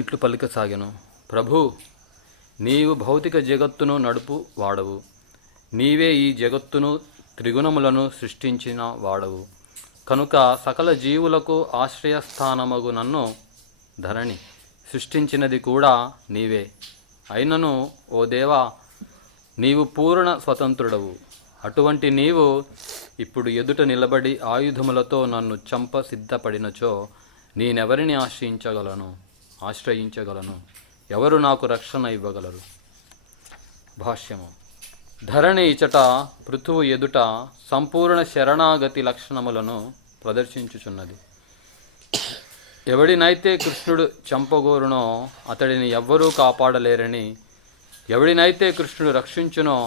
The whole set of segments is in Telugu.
ఇట్లు పలికసాగెను. ప్రభూ, నీవు భౌతిక జగత్తును నడుపు వాడవు. నీవే ఈ జగత్తును త్రిగుణములను సృష్టించిన వాడవు. కనుక సకల జీవులకు ఆశ్రయస్థానమగు నన్ను ధరణి సృష్టించినది కూడా నీవే. అయినను ఓ దేవా, నీవు పూర్ణ స్వతంత్రుడవు. అటువంటి నీవు ఇప్పుడు ఎదుట నిలబడి ఆయుధములతో నన్ను చంప సిద్ధపడినచో నేనెవరిని ఆశ్రయించగలను? ఎవరు నాకు రక్షణ ఇవ్వగలరు? భాష్యము. ధరణి ఇచట పృథువు ఎదుట సంపూర్ణ శరణాగతి లక్షణములను ప్రదర్శించుచున్నది. ఎవడినైతే కృష్ణుడు చంపగోరునో అతడిని ఎవ్వరూ కాపాడలేరని, ఎవడినైతే కృష్ణుడు రక్షించునో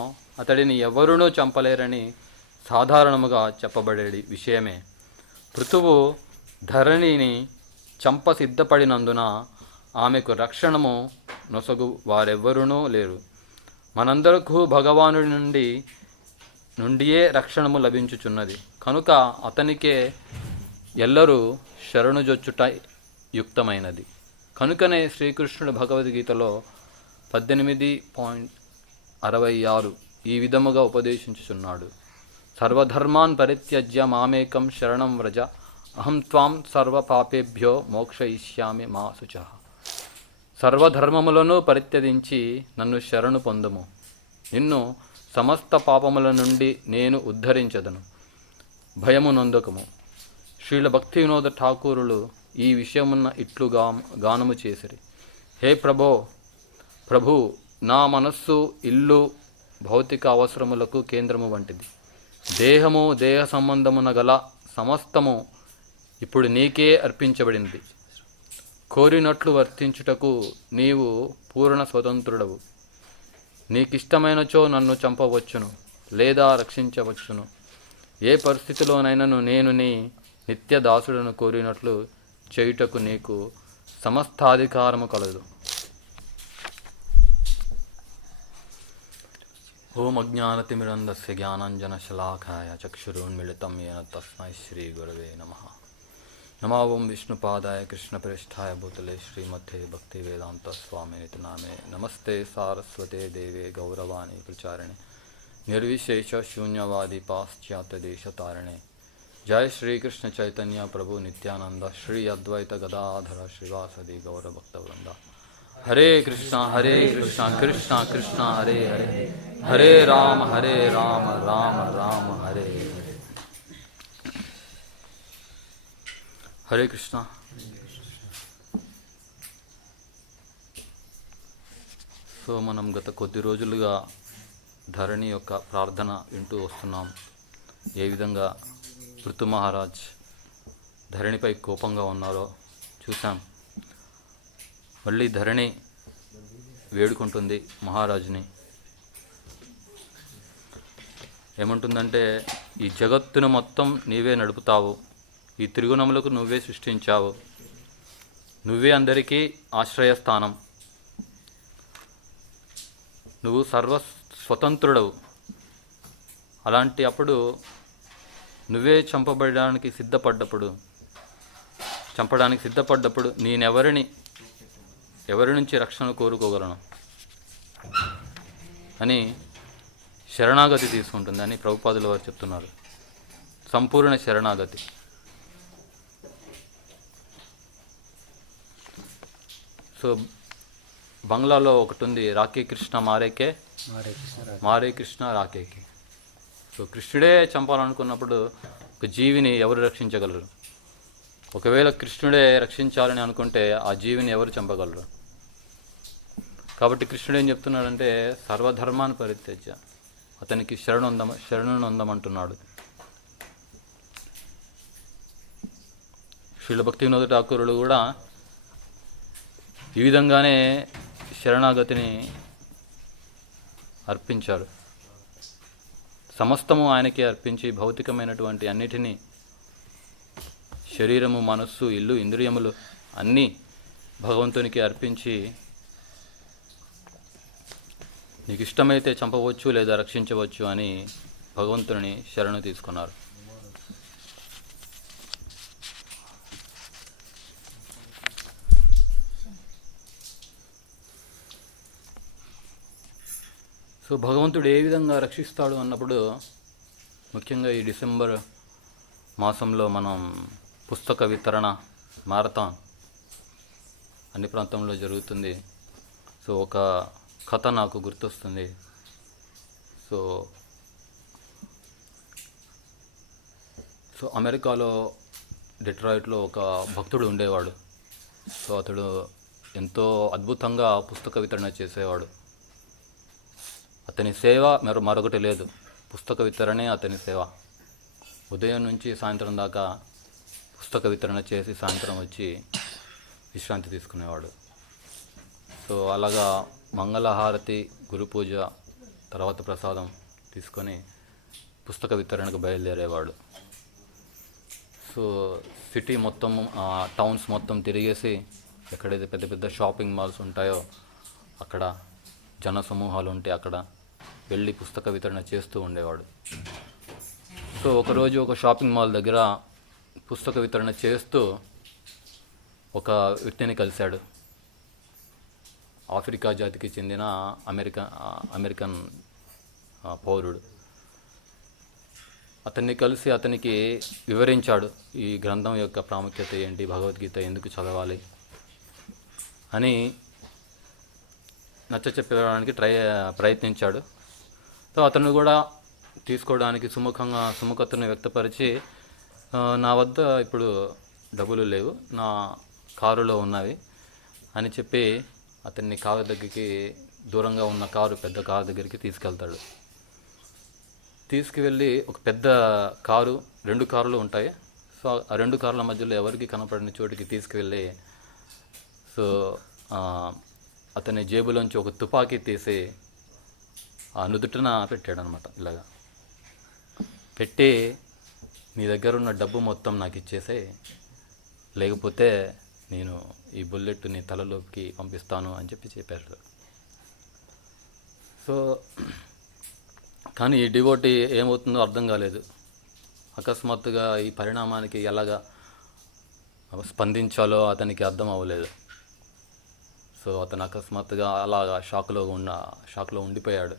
అతడిని ఎవ్వరూనూ చంపలేరని సాధారణముగా చెప్పబడేది విషయమే. పృథువు ధరణిని చంప సిద్ధపడినందున ఆమెకు రక్షణము నొసగు వారెవ్వరూనూ లేరు. మనందరకు భగవానుడి నుండియే రక్షణము లభించుచున్నది. కనుక అతనికే ఎల్లరూ శరణుజొచ్చుట యుక్తమైనది. కనుకనే శ్రీకృష్ణుడు భగవద్గీతలో 18.66 ఈ విధముగా ఉపదేశించుచున్నాడు. సర్వధర్మాన్ పరిత్యజ్య మామేకం శరణం వ్రజ, అహం త్వాం సర్వపాపేభ్యో మోక్షయిష్యామి మా శుచః. సర్వధర్మములను పరిత్యజించి నన్ను శరణు పొందుము, నిన్ను సమస్త పాపముల నుండి నేను ఉద్ధరించదను, భయము నొందకము. శ్రీల భక్తి వినోద ఠాకూరులు ఈ విషయమున్న ఇట్లుగా గానము చేసిరి. హే ప్రభు, నా మనస్సు ఇల్లు భౌతిక అవసరములకు కేంద్రము వంటిది. దేహము, దేహ సంబంధమున గల సమస్తము ఇప్పుడు నీకే అర్పించబడింది. కోరినట్లు వర్తించుటకు నీవు పూర్ణ స్వతంత్రుడవు. నీకిష్టమైనచో నన్ను చంపవచ్చును లేదా రక్షించవచ్చును. ఏ పరిస్థితిలోనైనను నేను నీ నిత్య దాసుడను కోరినట్లు చేయుటకు నీకు సమస్తాధికారము కలదు. ఓం అజ్ఞానతిమిరంధస్య జ్ఞానాంజనశలాకాయ చక్షురున్మిళితం యేన తస్మై శ్రీగురవే నమః. నమో ఓం విష్ణుపాదాయ కృష్ణప్రేష్ఠాయ భూతలే శ్రీమతే భక్తివేదాంత స్వామినితి నామే. నమస్తే సారస్వతే దేవే గౌరవాణి ప్రచారిణే నిర్విశేష శూన్యవాది పాశ్చాత్య దేశతారిణే. జయ శ్రీకృష్ణ చైతన్య ప్రభు నిత్యానంద శ్రీ అద్వైత గదాధర శ్రీవాసది గౌరభక్తవృంద. హరే కృష్ణ కృష్ణ కృష్ణ హరే హరే, హరే రామ రామ రామ హరే హరే. హరే కృష్ణ. సో మనం గత కొద్ది రోజులుగా ధరణి యొక్క ప్రార్థన వింటూ వస్తున్నాం. ఏ విధంగా పృథు మహారాజ్ ధరణిపై కోపంగా ఉన్నారో చూసాం. మళ్ళీ ధరణి వేడుకుంటుంది మహారాజుని. ఏమంటుందంటే, ఈ జగత్తును మొత్తం నీవే నడుపుతావు, ఈ త్రిగుణములకు నువ్వే సృష్టించావు, నువ్వే అందరికీ ఆశ్రయస్థానం, నువ్వు సర్వస్వతంత్రుడవు. అలాంటి అప్పుడు నువ్వే చంపడానికి సిద్ధపడ్డప్పుడు ఎవరి నుంచి రక్షణ కోరుకోగలను అని శరణాగతి తీసుకుంటుందని ప్రభుపాదుల వారు చెప్తున్నారు. సంపూర్ణ శరణాగతి. సో బంగ్లాలో ఒకటి ఉంది, రాకే కృష్ణ మారే కృష్ణ రాకేకి. సో కృష్ణుడే చంపాలనుకున్నప్పుడు ఒక జీవిని ఎవరు రక్షించగలరు? ఒకవేళ కృష్ణుడే రక్షించాలని అనుకుంటే ఆ జీవిని ఎవరు చంపగలరు? కాబట్టి కృష్ణుడు ఏం చెప్తున్నాడంటే, సర్వధర్మాన్ని పరిత్యజ్య, అతనికి శరణును ఉందమంటున్నాడు. శ్రీల భక్తి వినోద ఠాకూరులు కూడా ఈ విధంగానే శరణాగతిని అర్పించారు. సమస్తము ఆయనకే అర్పించి భౌతికమైనటువంటి అన్నిటినీ, శరీరము, మనస్సు, ఇల్లు, ఇంద్రియములు అన్నీ భగవంతునికి అర్పించి, నీకు ఇష్టమైతే చంపవచ్చు లేదా రక్షించవచ్చు అని భగవంతుని శరణు తీసుకున్నారు. సో భగవంతుడు ఏ విధంగా రక్షిస్తాడు అన్నప్పుడు, ముఖ్యంగా ఈ డిసెంబర్ మాసంలో మనం పుస్తక వితరణ మారథాన్ అన్ని ప్రాంతంలో జరుగుతుంది. సో ఒక కథ నాకు గుర్తొస్తుంది. సో సో అమెరికాలో డెట్రాయిట్లో ఒక భక్తుడు ఉండేవాడు. సో అతడు ఎంతో అద్భుతంగా పుస్తక వితరణ చేసేవాడు. అతని సేవ మరొకటి లేదు, పుస్తక వితరణే అతని సేవ. ఉదయం నుంచి సాయంత్రం దాకా పుస్తక వితరణ చేసి సాయంత్రం వచ్చి విశ్రాంతి తీసుకునేవాడు. సో అలాగా మంగళహారతి, గురు పూజ, తర్వాత ప్రసాదం తీసుకొని పుస్తక వితరణకు బయలుదేరేవాడు. సో సిటీ మొత్తం, టౌన్స్ మొత్తం తిరిగేసి ఎక్కడైతే పెద్ద పెద్ద షాపింగ్ మాల్స్ ఉంటాయో అక్కడ జన సమూహాలు ఉంటే అక్కడ వెళ్ళి పుస్తక వితరణ చేస్తూ ఉండేవాడు. సో ఒకరోజు ఒక షాపింగ్ మాల్ దగ్గర పుస్తక వితరణ చేస్తూ ఒక వ్యక్తిని కలిశాడు. ఆఫ్రికా జాతికి చెందిన అమెరికన్ పౌరుడు. అతన్ని కలిసి అతనికి వివరించాడు ఈ గ్రంథం యొక్క ప్రాముఖ్యత ఏంటి, భగవద్గీత ఎందుకు చదవాలి అని నచ్చచెప్పడానికి ప్రయత్నించాడు. సో అతను కూడా తీసుకోవడానికి సుముఖతను వ్యక్తపరిచి, నా వద్ద ఇప్పుడు డబ్బులు లేవు, నా కారులో ఉన్నవి అని చెప్పి అతన్ని కారు దగ్గరికి, దూరంగా ఉన్న పెద్ద కారు దగ్గరికి తీసుకెళ్తాడు. తీసుకువెళ్ళి ఒక పెద్ద కారు, 2 కార్లు ఉంటాయి. సో ఆ 2 కార్ల మధ్యలో ఎవరికి కనపడిన చోటికి తీసుకువెళ్ళి, సో అతని జేబులోంచి ఒక తుపాకీ తీసి ఆ నుదుటిన పెట్టాడనమాట. ఇలాగా పెట్టి, నీ దగ్గర ఉన్న డబ్బు మొత్తం నాకు ఇచ్చేసే, లేకపోతే నేను ఈ బుల్లెట్ నీ తలలోకి పంపిస్తాను అని చెప్పారు. సో కానీ ఈ డివోటీ ఏమవుతుందో అర్థం కాలేదు. అకస్మాత్తుగా ఈ పరిణామానికి ఎలాగా స్పందించాలో అతనికి అర్థం అవ్వలేదు. సో అతను అకస్మాత్తుగా అలాగా షాక్లో ఉండిపోయాడు.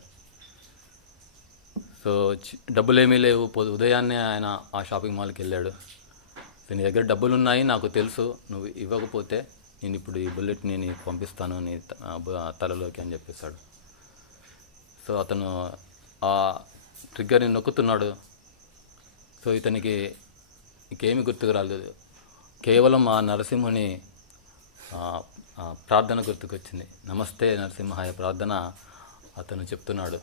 సో డబ్బులేమీ లేవు. ఉదయాన్నే ఆయన ఆ షాపింగ్ మాల్కి వెళ్ళాడు. నీ దగ్గర డబ్బులు ఉన్నాయి, నాకు తెలుసు, నువ్వు ఇవ్వకపోతే నేను ఇప్పుడు ఈ బుల్లెట్ని నీకు పంపిస్తాను నీ తలలోకి అని చెప్పేశాడు. సో అతను ఆ ట్రిగ్గర్ని నొక్కుతున్నాడు. సో ఇతనికి ఇంకేమీ గుర్తుకు రాలేదు, కేవలం ఆ నరసింహుని ప్రార్థన గుర్తుకొచ్చింది. నమస్తే నరసింహాయ ప్రార్థన అతను చెప్తున్నాడు.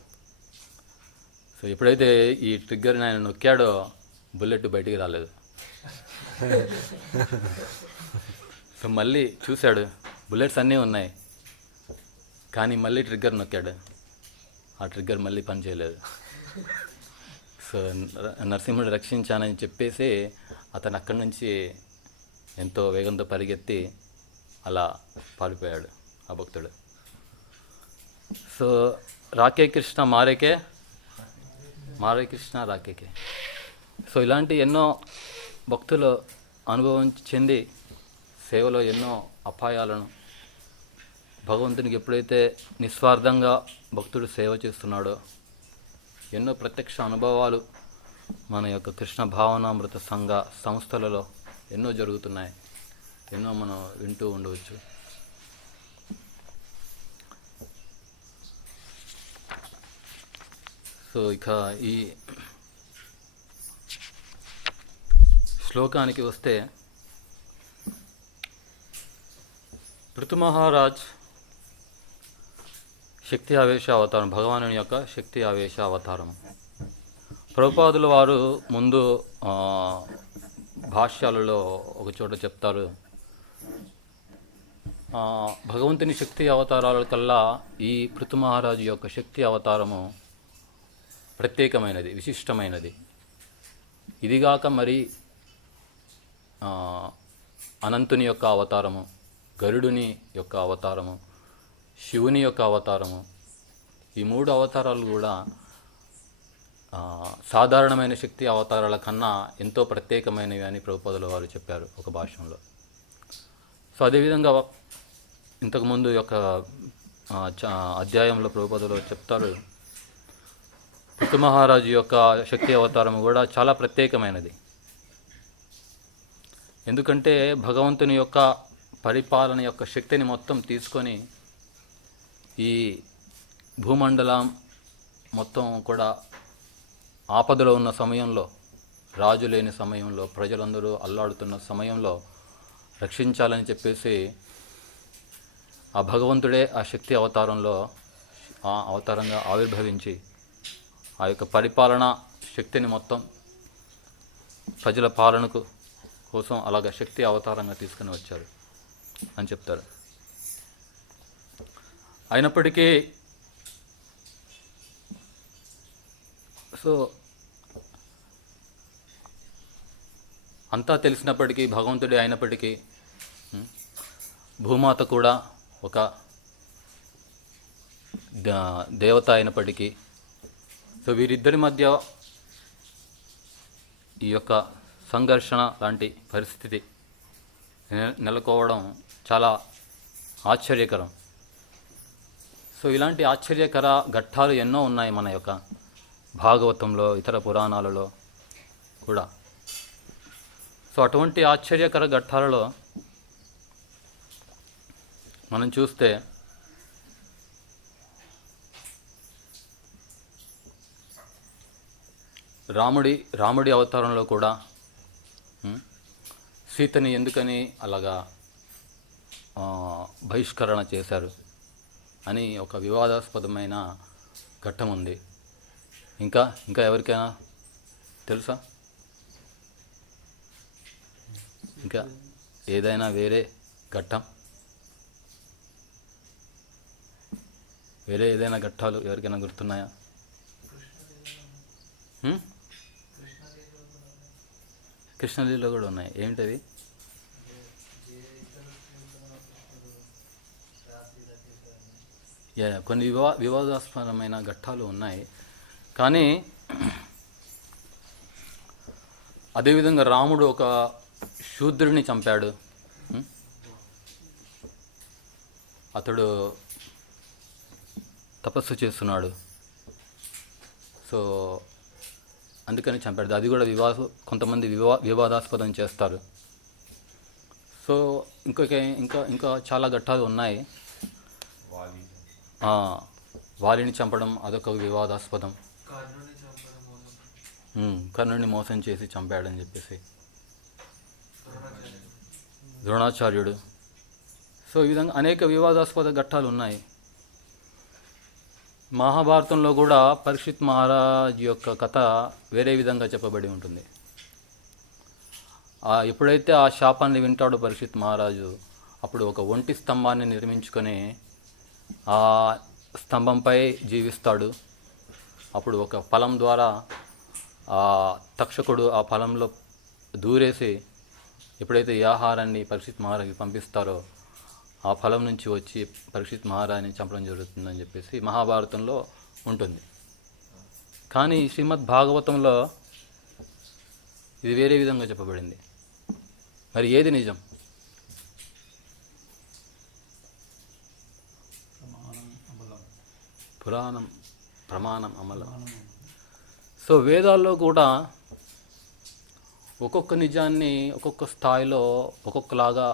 సో ఎప్పుడైతే ఈ ట్రిగ్గర్ని ఆయన నొక్కాడో బుల్లెట్ బయటికి రాలేదు. సో మళ్ళీ చూశాడు, బుల్లెట్స్ అన్నీ ఉన్నాయి, కానీ మళ్ళీ ట్రిగ్గర్ నొక్కాడు, ఆ ట్రిగ్గర్ మళ్ళీ పనిచేయలేదు. సో నరసింహుడు రక్షించానని చెప్పేసి అతను అక్కడి నుంచి ఎంతో వేగంతో పరిగెత్తి అలా పారిపోయాడు ఆ భక్తుడు. సో రాకే కృష్ణ మారే కృష్ణ రాకేకే. సో ఇలాంటి ఎన్నో భక్తులు అనుభవం చెంది సేవలో ఎన్నో అపాయాలను, భగవంతునికి ఎప్పుడైతే నిస్వార్థంగా భక్తుడు సేవ చేస్తున్నాడో ఎన్నో ప్రత్యక్ష అనుభవాలు మన యొక్క కృష్ణ భావనామృత సంఘ సంస్థలలో ఎన్నో జరుగుతున్నాయి, ఎన్నో మనం వింటూ ఉండవచ్చు. సో ఇక ఈ శ్లోకానికి వస్తే, పృథు మహారాజ్ శక్తి ఆవేశ అవతారం, భగవానుని యొక్క శక్తి ఆవేశ అవతారం. ప్రభుపాదుల వారు ముందు భాష్యాలలో ఒక చోట చెప్తారు, భగవంతుని శక్తి అవతారాల కల్లా ఈ పృథు మహారాజు యొక్క శక్తి అవతారము ప్రత్యేకమైనది, విశిష్టమైనది. ఇదిగాక మరి అనంతుని యొక్క అవతారము, గరుడుని యొక్క అవతారము, శివుని యొక్క అవతారము, ఈ 3 అవతారాలు కూడా సాధారణమైన శక్తి అవతారాల కన్నా ఎంతో ప్రత్యేకమైనవి అని ప్రభుపాదుల వారు చెప్పారు ఒక భాష్యంలో. సో అదేవిధంగా ఇంతకుముందు యొక్క అధ్యాయంలో ప్రభుపాదులు చెప్తారు, పృథు మహారాజు యొక్క శక్తి అవతారం కూడా చాలా ప్రత్యేకమైనది. ఎందుకంటే భగవంతుని యొక్క పరిపాలన యొక్క శక్తిని మొత్తం తీసుకొని ఈ భూమండలం మొత్తం కూడా ఆపదలో ఉన్న సమయంలో, రాజు లేని సమయంలో, ప్రజలందరూ అల్లాడుతున్న సమయంలో రక్షించాలని చెప్పేసి ఆ భగవంతుడే ఆ శక్తి అవతారంలో ఆ అవతారంగా ఆవిర్భవించి ఆ యొక్క పరిపాలన శక్తిని మొత్తం ప్రజల పాలనకు కోసం అలాగ శక్తి అవతారంగా తీసుకుని వచ్చారు అని చెప్తారు. అయినప్పటికీ అంతా తెలిసినప్పటికీ, భగవంతుడే అయినప్పటికీ, భూమాత కూడా ఒక దేవత అయినప్పటికీ, వీరిద్దరి మధ్య ఈ యొక్క సంఘర్షణ లాంటి పరిస్థితి నెలకొవడం చాలా ఆశ్చర్యకరం. ఇలాంటి ఆశ్చర్యకర ఘట్టాలు ఎన్నో ఉన్నాయి మన యొక్క భాగవతంలో, ఇతర పురాణాలలో కూడా. అటువంటి ఆశ్చర్యకర ఘట్టాలలో మనం చూస్తే రాముడి అవతారంలో కూడా సీతని ఎందుకని అలాగా బహిష్కరణ చేశారు అని ఒక వివాదాస్పదమైన ఘట్టం ఉంది. ఇంకా ఎవరికైనా తెలుసా? ఇంకా ఏదైనా వేరే ఘట్టం, వేరే ఏదైనా ఘట్టాలు ఎవరికైనా గుర్తున్నాయా? కృష్ణలీలో కూడా ఉన్నాయి. ఏమిటవి? కొన్ని వివాదాస్పదమైన ఘట్టాలు ఉన్నాయి. కానీ అదేవిధంగా రాముడు ఒక శూద్రుడిని చంపాడు. అతడు తపస్సు చేస్తున్నాడు, అందుకని చంపాడు. అది కూడా కొంతమంది వివాదాస్పదం చేస్తారు. ఇంకా చాలా ఘట్టాలు ఉన్నాయి. వాలిని చంపడం అదొక వివాదాస్పదం. కర్ణుని మోసం చేసి చంపాడని చెప్పేసి ద్రోణాచార్యుడు. ఈ విధంగా అనేక వివాదాస్పద ఘట్టాలు ఉన్నాయి. మహాభారతంలో కూడా పరీక్షిత్ మహారాజ్ యొక్క కథ వేరే విధంగా చెప్పబడి ఉంటుంది. ఎప్పుడైతే ఆ శాపాన్ని వింటాడో పరీక్షిత్ మహారాజు, అప్పుడు ఒక ఒంటి స్తంభాన్ని నిర్మించుకొని ఆ స్తంభంపై జీవిస్తాడు. అప్పుడు ఒక ఫలం ద్వారా ఆ తక్షకుడు ఆ ఫలంలో దూరేసి ఎప్పుడైతే ఈ ఆహారాన్ని పరీక్షిత్ మహారాజుకి పంపిస్తారో ఆ ఫలం నుంచి వచ్చి పరీక్షిత్ మహారాజుని చంపడం జరుగుతుందని చెప్పేసి మహాభారతంలో ఉంటుంది. కానీ శ్రీమద్ భాగవతంలో ఇది వేరే విధంగా చెప్పబడింది. మరి ఏది నిజం? పురాణం ప్రమాణం అమలం. వేదాల్లో కూడా ఒక్కొక్క నిజాన్ని ఒక్కొక్క స్థాయిలో ఒక్కొక్కలాగా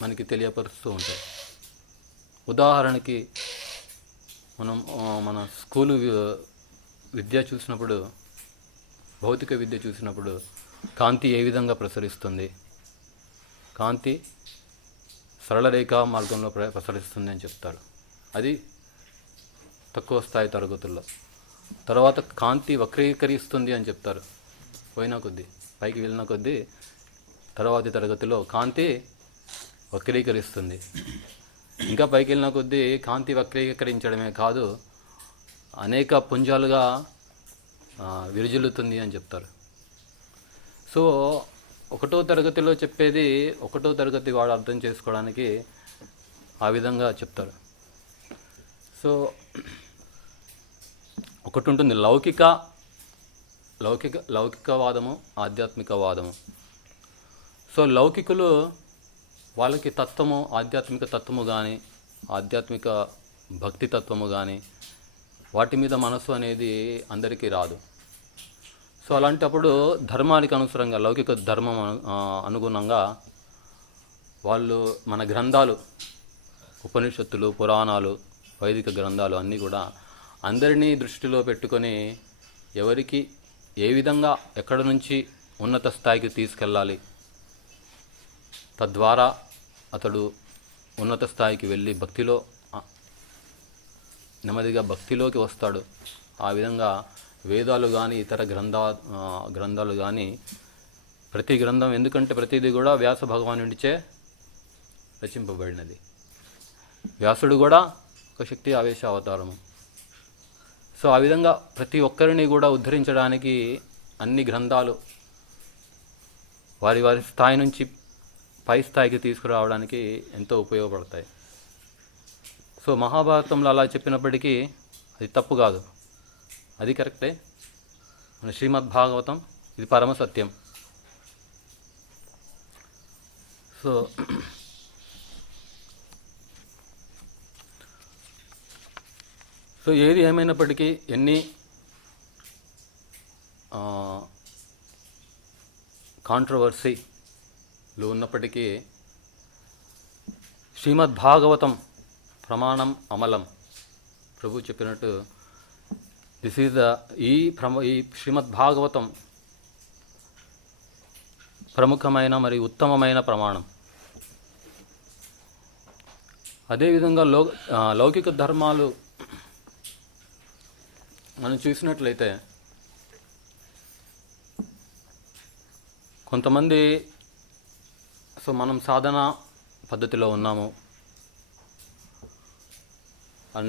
మనకి తెలియపరుస్తూ ఉంటాయి. ఉదాహరణకి మన స్కూలు విద్య చూసినప్పుడు, భౌతిక విద్య చూసినప్పుడు కాంతి ఏ విధంగా ప్రసరిస్తుంది? కాంతి సరళ రేఖా మార్గంలో ప్రసరిస్తుంది అని చెప్తారు. అది తక్కువ స్థాయి తరగతుల్లో. తర్వాత కాంతి వక్రీకరిస్తుంది అని చెప్తారు. పోయిన కొద్దీ, పైకి వెళ్ళిన కొద్దీ తర్వాతి తరగతిలో కాంతి వక్రీకరిస్తుంది. ఇంకా పైకి వెళ్ళిన కొద్దీ కాంతి వక్రీకరించడమే కాదు, అనేక పుంజాలుగా విరజిల్లుతుంది అని చెప్తారు. ఒకటో తరగతిలో చెప్పేది ఒకటో తరగతి వాడు అర్థం చేసుకోవడానికి ఆ విధంగా చెప్తారు. ఒకటి ఉంటుంది లౌకికవాదము, ఆధ్యాత్మికవాదము. లౌకికులు వాళ్ళకి తత్వము, ఆధ్యాత్మిక తత్వము కానీ, ఆధ్యాత్మిక భక్తి తత్వము కానీ వాటి మీద మనసు అనేది అందరికీ రాదు. సో అలాంటప్పుడు ధర్మానికి అనుసరంగా, లౌకిక ధర్మం అనుగుణంగా వాళ్ళు మన గ్రంథాలు, ఉపనిషత్తులు, పురాణాలు, వైదిక గ్రంథాలు అన్నీ కూడా అందరినీ దృష్టిలో పెట్టుకొని ఎవరికి ఏ విధంగా ఎక్కడ నుంచి ఉన్నత స్థాయికి తీసుకెళ్ళాలి, తద్వారా అతడు ఉన్నత స్థాయికి వెళ్ళి భక్తిలో నెమ్మదిగా భక్తిలోకి వస్తాడు. ఆ విధంగా వేదాలు కానీ ఇతర గ్రంథాలు కానీ ప్రతి గ్రంథం, ఎందుకంటే ప్రతిదీ కూడా వ్యాస భగవానుడిచే రచింపబడినది. వ్యాసుడు కూడా ఒక శక్తి ఆవేశ అవతారము. సో ఆ విధంగా ప్రతి ఒక్కరిని కూడా ఉద్ధరించడానికి అన్ని గ్రంథాలు వారి వారి స్థాయి నుంచి పై స్థాయికి తీసుకురావడానికి ఎంతో ఉపయోగపడతాయి. సో మహాభారతంలో అలా చెప్పినప్పటికీ అది తప్పు కాదు, అది కరెక్టే. మన శ్రీమద్ భాగవతం ఇది పరమ సత్యం. సో ఏది ఏమైనప్పటికీ, ఎన్ని కాంట్రవర్సీలు ఉన్నప్పటికీ శ్రీమద్ భాగవతం ప్రమాణం అమలం. ప్రభు చెప్పినట్టు దిస్ ఈజ్ ఈ శ్రీమద్ భాగవతం ప్రముఖమైన మరియు ఉత్తమమైన ప్రమాణం. అదేవిధంగా లౌకిక ధర్మాలు మనం చూసినట్లయితే కొంతమంది, సో మనం సాధన పద్ధతిలో ఉన్నాము,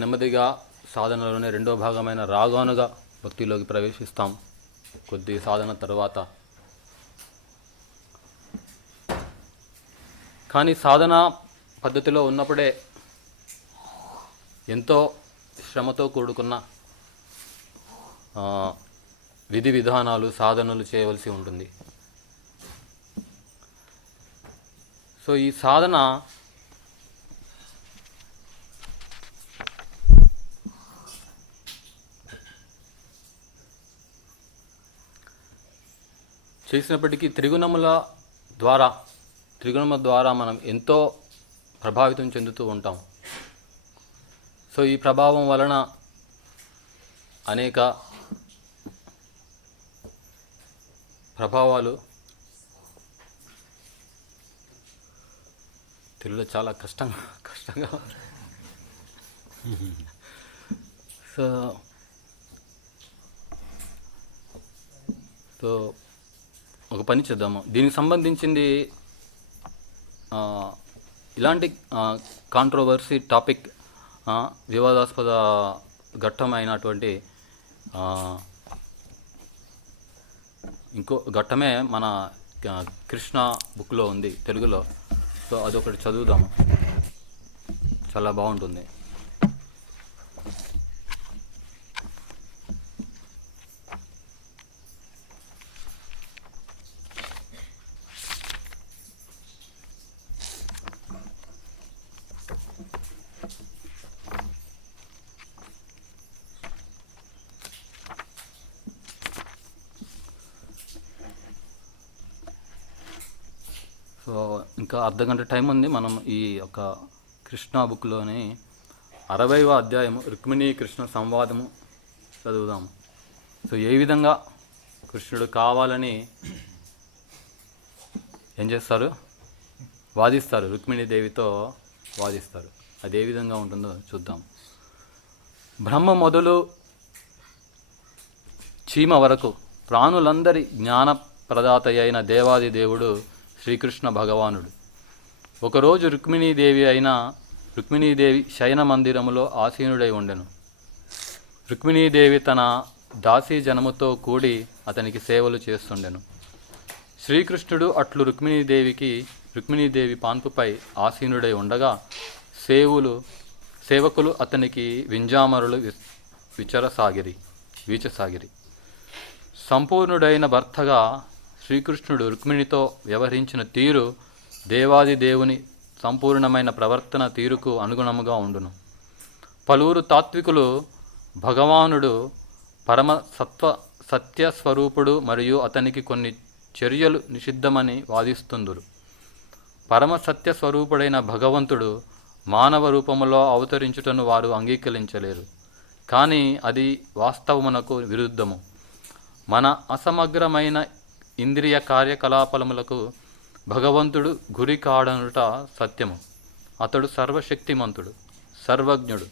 నెమ్మదిగా సాధనలోనే రెండో భాగమైన రాగానుగా భక్తిలోకి ప్రవేశిస్తాం కొద్ది సాధన తర్వాత. కానీ సాధన పద్ధతిలో ఉన్నప్పుడే ఎంతో శ్రమతో కూడుకున్న విధి విధానాలు, సాధనలు చేయవలసి ఉంటుంది. సో ఈ సాధన చేసినప్పటికీ త్రిగుణముల ద్వారా మనం ఎంతో ప్రభావితం చెందుతూ ఉంటాం. సో ఈ ప్రభావం వలన అనేక ప్రభావాలు, తెలుగులో చాలా కష్టంగా సో ఒక పని చేద్దాము, దీనికి సంబంధించింది ఇలాంటి కాంట్రోవర్సీ టాపిక్, వివాదాస్పద ఘట్టమైనటువంటి ఇంకో ఘట్టమే మన కృష్ణ బుక్లో ఉంది తెలుగులో. సో అదొకటి చదువుదాము, చాలా బాగుంటుంది. సో ఇంకా అర్ధగంట టైం ఉంది. మనం ఈ యొక్క కృష్ణ బుక్లోని 60వ అధ్యాయము రుక్మిణీ కృష్ణ సంవాదము చదువుదాము. సో ఏ విధంగా కృష్ణుడు కావాలని ఏం చేస్తారు, వాదిస్తారు, రుక్మిణీదేవితో వాదిస్తారు. అది ఏ విధంగా ఉంటుందో చూద్దాం. బ్రహ్మ మొదలు చీమ వరకు ప్రాణులందరి జ్ఞాన ప్రదాత అయిన దేవాది దేవుడు శ్రీకృష్ణ భగవానుడు. ఒకరోజు రుక్మిణీదేవి శయన మందిరములో ఆసీనుడై ఉండెను. రుక్మిణీదేవి తన దాసీ జనముతో కూడి అతనికి సేవలు చేస్తుండెను. శ్రీకృష్ణుడు అట్లు రుక్మిణీదేవి పాన్పుపై ఆసీనుడై ఉండగా సేవకులు అతనికి వింజామరులు వీచసాగిరి. సంపూర్ణుడైన భర్తగా శ్రీకృష్ణుడు రుక్మిణితో వ్యవహరించిన తీరు దేవాది దేవుని సంపూర్ణమైన ప్రవర్తన తీరుకు అనుగుణముగా ఉండును. పలువురు తాత్వికులు భగవానుడు పరమ సత్యస్వరూపుడు మరియు అతనికి కొన్ని చర్యలు నిషిద్ధమని వాదిస్తుందురు. పరమ సత్యస్వరూపుడైన భగవంతుడు మానవ రూపములో అవతరించుటను వారు అంగీకరించలేరు. కానీ అది వాస్తవమునకు విరుద్ధము. మన అసమగ్రమైన ఇంద్రియ కార్యకలాపములకు భగవంతుడు గురి కాడనుట సత్యము. అతడు సర్వశక్తిమంతుడు, సర్వజ్ఞుడు.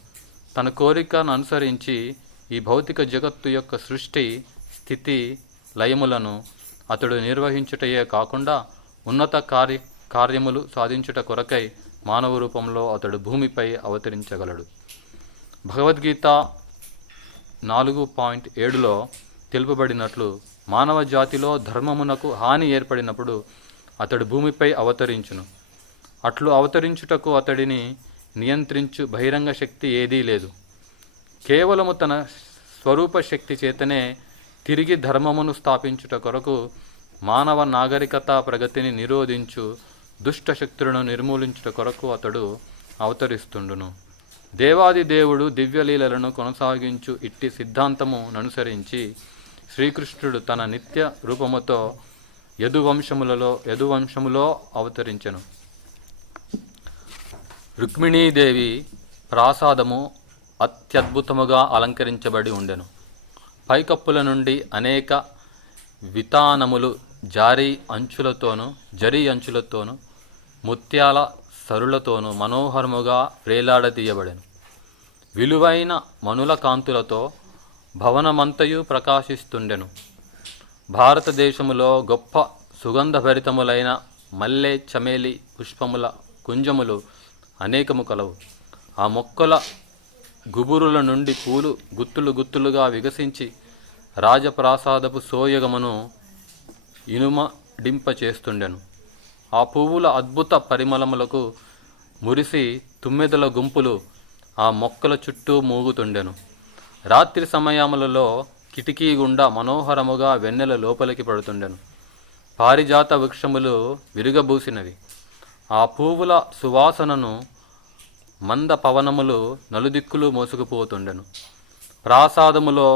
తన కోరికను అనుసరించి ఈ భౌతిక జగత్తు యొక్క సృష్టి, స్థితి, లయములను అతడు నిర్వహించుటయే కాకుండా ఉన్నత కార్యములు సాధించుట కొరకై మానవ రూపంలో అతడు భూమిపై అవతరించగలడు. భగవద్గీత 4.7లో తెలుపబడినట్లు మానవ జాతిలో ధర్మమునకు హాని ఏర్పడినప్పుడు అతడు భూమిపై అవతరించును. అట్లు అవతరించుటకు అతడిని నియంత్రించు బహిరంగ శక్తి ఏదీ లేదు. కేవలము తన స్వరూప శక్తి చేతనే తిరిగి ధర్మమును స్థాపించుట కొరకు మానవ నాగరికత ప్రగతిని నిరోధించు దుష్ట శక్తులను నిర్మూలించుట కొరకు అతడు అవతరిస్తుండును. దేవాది దేవుడు దివ్యలీలలను కొనసాగించు ఇట్టి సిద్ధాంతము అనుసరించి శ్రీకృష్ణుడు తన నిత్య రూపముతో యదువంశములో అవతరించెను. రుక్మిణీదేవి ప్రాసాదము అత్యద్భుతముగా అలంకరించబడి ఉండెను. పైకప్పుల నుండి అనేక వితానములు జరీ అంచులతోనూ ముత్యాల సరులతోనూ మనోహరముగా వేలాడదీయబడెను. విలువైన మనుల కాంతులతో భవనమంతయు ప్రకాశిస్తుండెను. భారతదేశములో గొప్ప సుగంధభరితములైన మల్లె, చమేలి పుష్పముల కుంజములు అనేకము కలవు. ఆ మొక్కల గుబురుల నుండి పూలు గుత్తులుగా వికసించి రాజప్రాసాదపు సోయగమును ఇనుమడింపచేస్తుండెను. ఆ పువ్వుల అద్భుత పరిమళములకు మురిసి తుమ్మెదల గుంపులు ఆ మొక్కల చుట్టూ మూగుతుండెను. రాత్రి సమయములలో కిటికీ గుండా మనోహరముగా వెన్నెల లోపలికి పడుతుండెను. పారిజాత వృక్షములు విరుగబూసినవి. ఆ పువ్వుల సువాసనను మంద పవనములు నలుదిక్కులు మోసుకుపోతుండెను. ప్రాసాదములో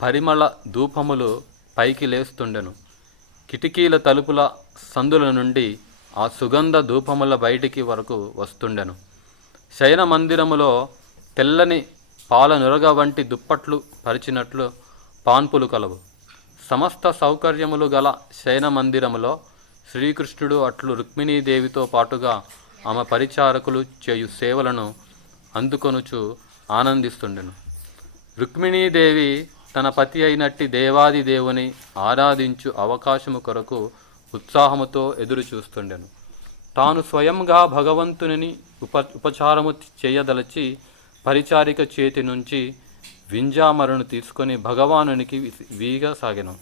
పరిమళ ధూపములు పైకి లేస్తుండెను. కిటికీల తలుపుల సందుల నుండి ఆ సుగంధ ధూపముల బయటికి వరకు వస్తుండెను. శయన మందిరములో తెల్లని పాల నురగ వంటి దుప్పట్లు పరిచినట్లు పాన్పులు కలవు. సమస్త సౌకర్యములు గల శయన మందిరములో శ్రీకృష్ణుడు అట్లు రుక్మిణీదేవితో పాటుగా ఆమె పరిచారకులు చేయు సేవలను అందుకొనుచు ఆనందిస్తుండెను. రుక్మిణీదేవి తన పతి అయినట్టి దేవాది దేవుని ఆరాధించు అవకాశము కొరకు ఉత్సాహముతో ఎదురు చూస్తుండెను. తాను స్వయంగా భగవంతుని ఉపచారము చేయదలచి పరిచారిక చేతి నుంచి వింజామరను తీసుకొని భగవానునికి వీగసాగెను.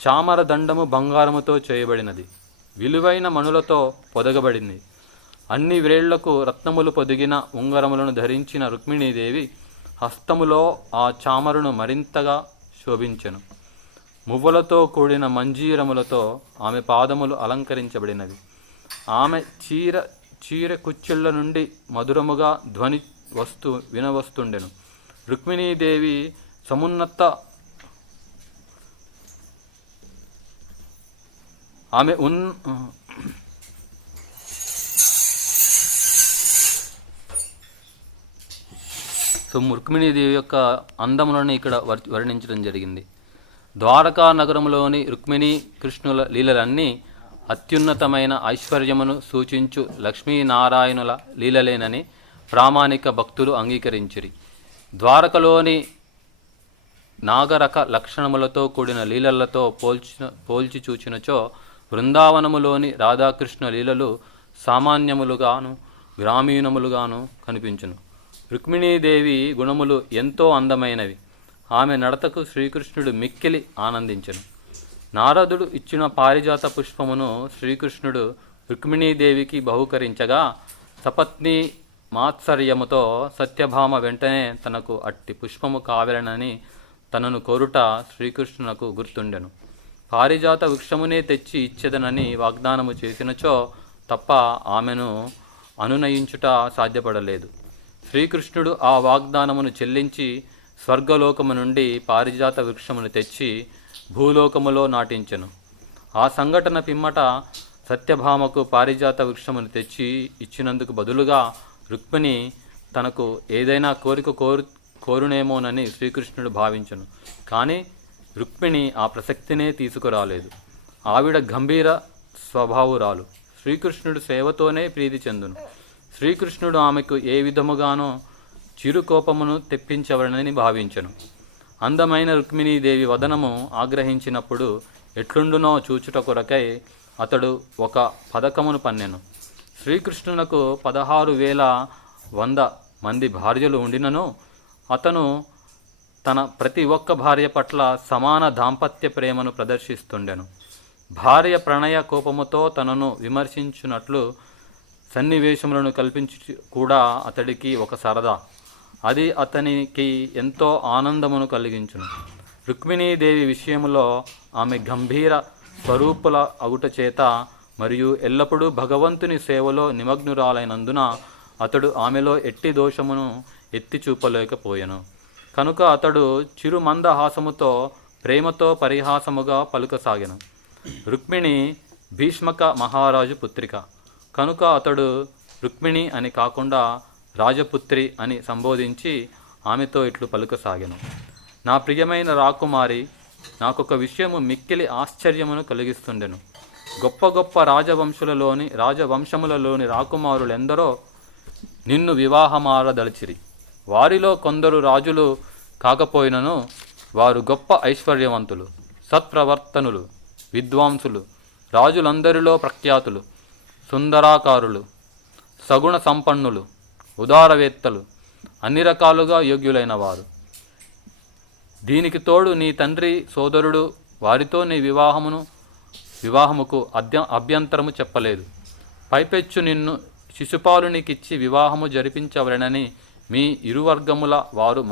చామర దండము బంగారముతో చేయబడినది, విలువైన మణులతో పొదగబడింది. అన్ని వ్రేళ్లకు రత్నములు పొదిగిన ఉంగరములను ధరించిన రుక్మిణీదేవి హస్తములో ఆ చామరును మరింతగా శోభించెను. మువ్వలతో కూడిన మంజీరములతో ఆమె పాదములు అలంకరించబడినవి. ఆమె చీర కుచ్చిళ్ల నుండి మధురముగా ధ్వని వినవస్తుండెను. రుక్మిణీదేవి సమున్నత ఆమె రుక్మిణీదేవి యొక్క అందములను ఇక్కడ వర్ణించడం జరిగింది. ద్వారకా నగరంలోని రుక్మిణీ కృష్ణుల లీలలన్నీ అత్యున్నతమైన ఐశ్వర్యమును సూచించు లక్ష్మీనారాయణుల లీలలేనని ప్రామాణిక భక్తులు అంగీకరించిరి. ద్వారకలోని నాగరక లక్షణములతో కూడిన లీలలతో పోల్చి చూచినచో బృందావనములోని రాధాకృష్ణ లీలలు సామాన్యములుగాను గ్రామీణములుగాను కనిపించును. రుక్మిణీదేవి గుణములు ఎంతో అందమైనవి. ఆమె నడతకు శ్రీకృష్ణుడు మిక్కిలి ఆనందించెను. నారదుడు ఇచ్చిన పారిజాత పుష్పమును శ్రీకృష్ణుడు రుక్మిణీదేవికి బహూకరించగా సపత్ని మాత్సర్యముతో సత్యభామ వెంటనే తనకు అట్టి పుష్పము కావలెనని తనను కోరుట శ్రీకృష్ణునకు గుర్తుండెను. పారిజాత వృక్షమునే తెచ్చి ఇచ్చెదనని వాగ్దానము చేసినచో తప్ప ఆమెను అనునయించుట సాధ్యపడలేదు. శ్రీకృష్ణుడు ఆ వాగ్దానమును చెల్లించి స్వర్గలోకము నుండి పారిజాత వృక్షమును తెచ్చి భూలోకములో నాటించెను. ఆ సంఘటన పిమ్మట సత్యభామకు పారిజాత వృక్షమును తెచ్చి ఇచ్చినందుకు బదులుగా రుక్మిణి తనకు ఏదైనా కోరిక కోరునేమోనని శ్రీకృష్ణుడు భావించెను. కానీ రుక్మిణి ఆ ప్రసక్తినే తీసుకురాలేదు. ఆవిడ గంభీర స్వభావురాలు. శ్రీకృష్ణుడు సేవతోనే ప్రీతి చెందును. శ్రీకృష్ణుడు ఆమెకు ఏ విధముగానో చిరుకోపమును తెప్పించవలనని భావించెను. అందమైన రుక్మిణీదేవి వదనము ఆగ్రహించినప్పుడు ఎట్లుండునో చూచుట కొరకై అతడు ఒక పథకమును పన్నెను. శ్రీకృష్ణునకు 16,100 మంది భార్యలు ఉండినను అతను తన ప్రతి ఒక్క భార్య పట్ల సమాన దాంపత్య ప్రేమను ప్రదర్శిస్తుండెను. భార్య ప్రణయ కోపముతో తనను విమర్శించున్నట్లు సన్నివేశములను కల్పించి కూడా అతడికి ఒక సరదా. అది అతనికి ఎంతో ఆనందమును కలిగించును. రుక్మిణీదేవి విషయంలో ఆమె గంభీర స్వరూపుల అగుట చేత మరియు ఎల్లప్పుడూ భగవంతుని సేవలో నిమగ్నురాలైనందున అతడు ఆమెలో ఎట్టి దోషమును ఎత్తి చూపలేకపోయెను. కనుక అతడు చిరుమందహాసముతో ప్రేమతో పరిహాసముగా పలుకసాగెను. రుక్మిణి భీష్మక మహారాజు పుత్రిక కనుక అతడు రుక్మిణి అని కాకుండా రాజపుత్రి అని సంబోధించి ఆమెతో ఇట్లు పలుకసాగెను. నా ప్రియమైన రాకుమారి, నాకొక విషయము మిక్కిలి ఆశ్చర్యమును కలిగిస్తుండెను. గొప్ప గొప్ప రాజవంశములలోని రాకుమారులెందరో నిన్ను వివాహమాడదలిచిరి. వారిలో కొందరు రాజులు కాకపోయినను వారు గొప్ప ఐశ్వర్యవంతులు, సత్ప్రవర్తనులు, విద్వాంసులు, రాజులందరిలో ప్రఖ్యాతులు, సుందరాకారులు, సగుణ సంపన్నులు, ఉదారవేత్తలు, అన్ని రకాలుగా యోగ్యులైన వారు. దీనికి తోడు నీ తండ్రి సోదరుడు వారితో నీ వివాహముకు అభ్యంతరము చెప్పలేదు. పైపెచ్చు నిన్ను శిశుపాలునికిచ్చి వివాహము జరిపించవలెనని మీ ఇరువర్గముల వారు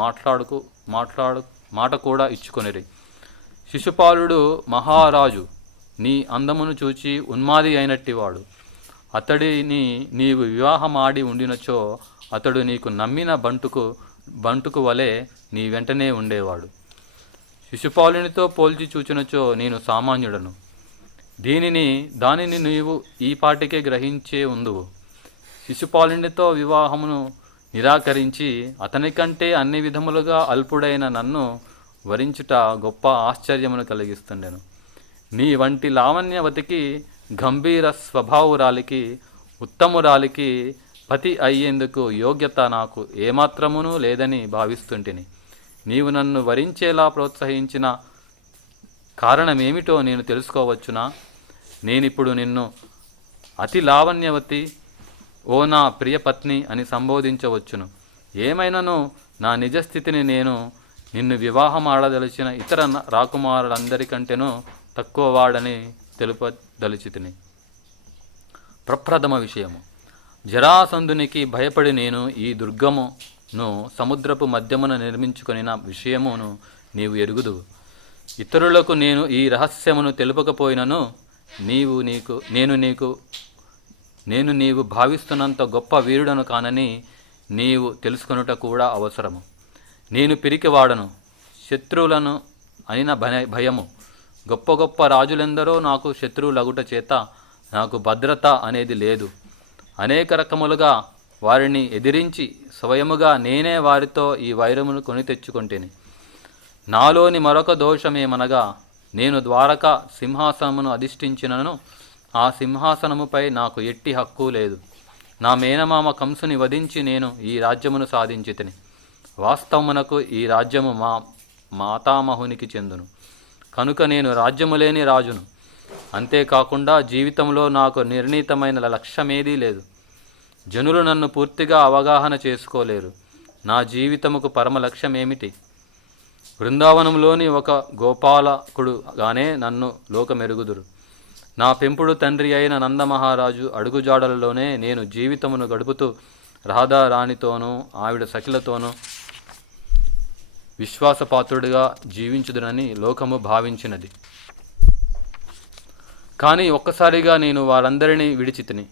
మాట కూడా ఇచ్చుకొనిరి. శిశుపాలుడు మహారాజు నీ అందమును చూచి ఉన్మాది అయినట్టివాడు. అతడిని నీవు వివాహమాడి ఉండినచో అతడు నీకు నమ్మిన బంటుకు వలె నీ వెంటనే ఉండేవాడు. శిశుపాలునితో పోల్చి చూచినచో నేను సామాన్యుడను. దానిని నీవు ఈ పాటికే గ్రహించే ఉందువు. శిశుపాలునితో వివాహమును నిరాకరించి అతని కంటే అన్ని విధములుగా అల్పుడైన నన్ను వరించుట గొప్ప ఆశ్చర్యమును కలిగిస్తుండెను. నీ వంటి లావణ్యవతికి, గంభీర స్వభావురాలికి, ఉత్తమురాలికి పతి అయ్యేందుకు యోగ్యత నాకు ఏమాత్రమునూ లేదని భావిస్తుంటిని. నీవు నన్ను వరించేలా ప్రోత్సహించిన కారణమేమిటో నేను తెలుసుకోవచ్చునా? నేనిప్పుడు నిన్ను అతి లావణ్యవతి, ఓ నా ప్రియపత్ని అని సంబోధించవచ్చును. ఏమైనను నా నిజస్థితిని నేను నిన్ను వివాహమాడదలిచిన ఇతర రాకుమారులందరికంటేనూ తక్కువవాడని తెలుపదలిచితిని. ప్రప్రథమ విషయము. జరాసంధునికి భయపడి నేను ఈ దుర్గమును సముద్రపు మధ్యమున నిర్మించుకొనిన విషయమును నీవు ఎరుగుదువు. ఇతరులకు నేను ఈ రహస్యమును తెలుపకపోయినను నేను నీవు భావిస్తున్నంత గొప్ప వీరుడను కానని నీవు తెలుసుకొనుట కూడా అవసరము. నేను పిరికివాడను, శత్రువులను అనిన భయము. గొప్ప గొప్ప రాజులెందరో నాకు శత్రువులగుట చేత నాకు భద్రత అనేది లేదు. అనేక రకములుగా వారిని ఎదిరించి స్వయముగా నేనే వారితో ఈ వైరమును కొని తెచ్చుకొంటిని. నాలోని మరొక దోషమేమనగా నేను ద్వారక సింహాసనమును అధిష్ఠించినను ఆ సింహాసనముపై నాకు ఎట్టి హక్కు లేదు. నా మేనమామ కంసుని వధించి నేను ఈ రాజ్యమును సాధించితిని. వాస్తవమునకు ఈ రాజ్యము మా మాతామహునికి చెందును. కనుక నేను రాజ్యము లేని రాజును. అంతేకాకుండా జీవితంలో నాకు నిర్ణీతమైన లక్ష్యమేదీ లేదు. జనులు నన్ను పూర్తిగా అవగాహన చేసుకోలేరు. నా జీవితముకు పరమ లక్ష్యమేమిటి? బృందావనంలోని ఒక గోపాలకుడుగానే నన్ను లోకమెరుగుదురు. నా పెంపుడు తండ్రి అయిన నందమహారాజు అడుగుజాడలలోనే నేను జీవితమును గడుపుతూ రాధారాణితోనూ ఆవిడ సఖిలతోనూ విశ్వాసపాత్రుడిగా జీవించుదునని లోకము భావించినది. కానీ ఒక్కసారిగా నేను వారందరినీ విడిచితిని.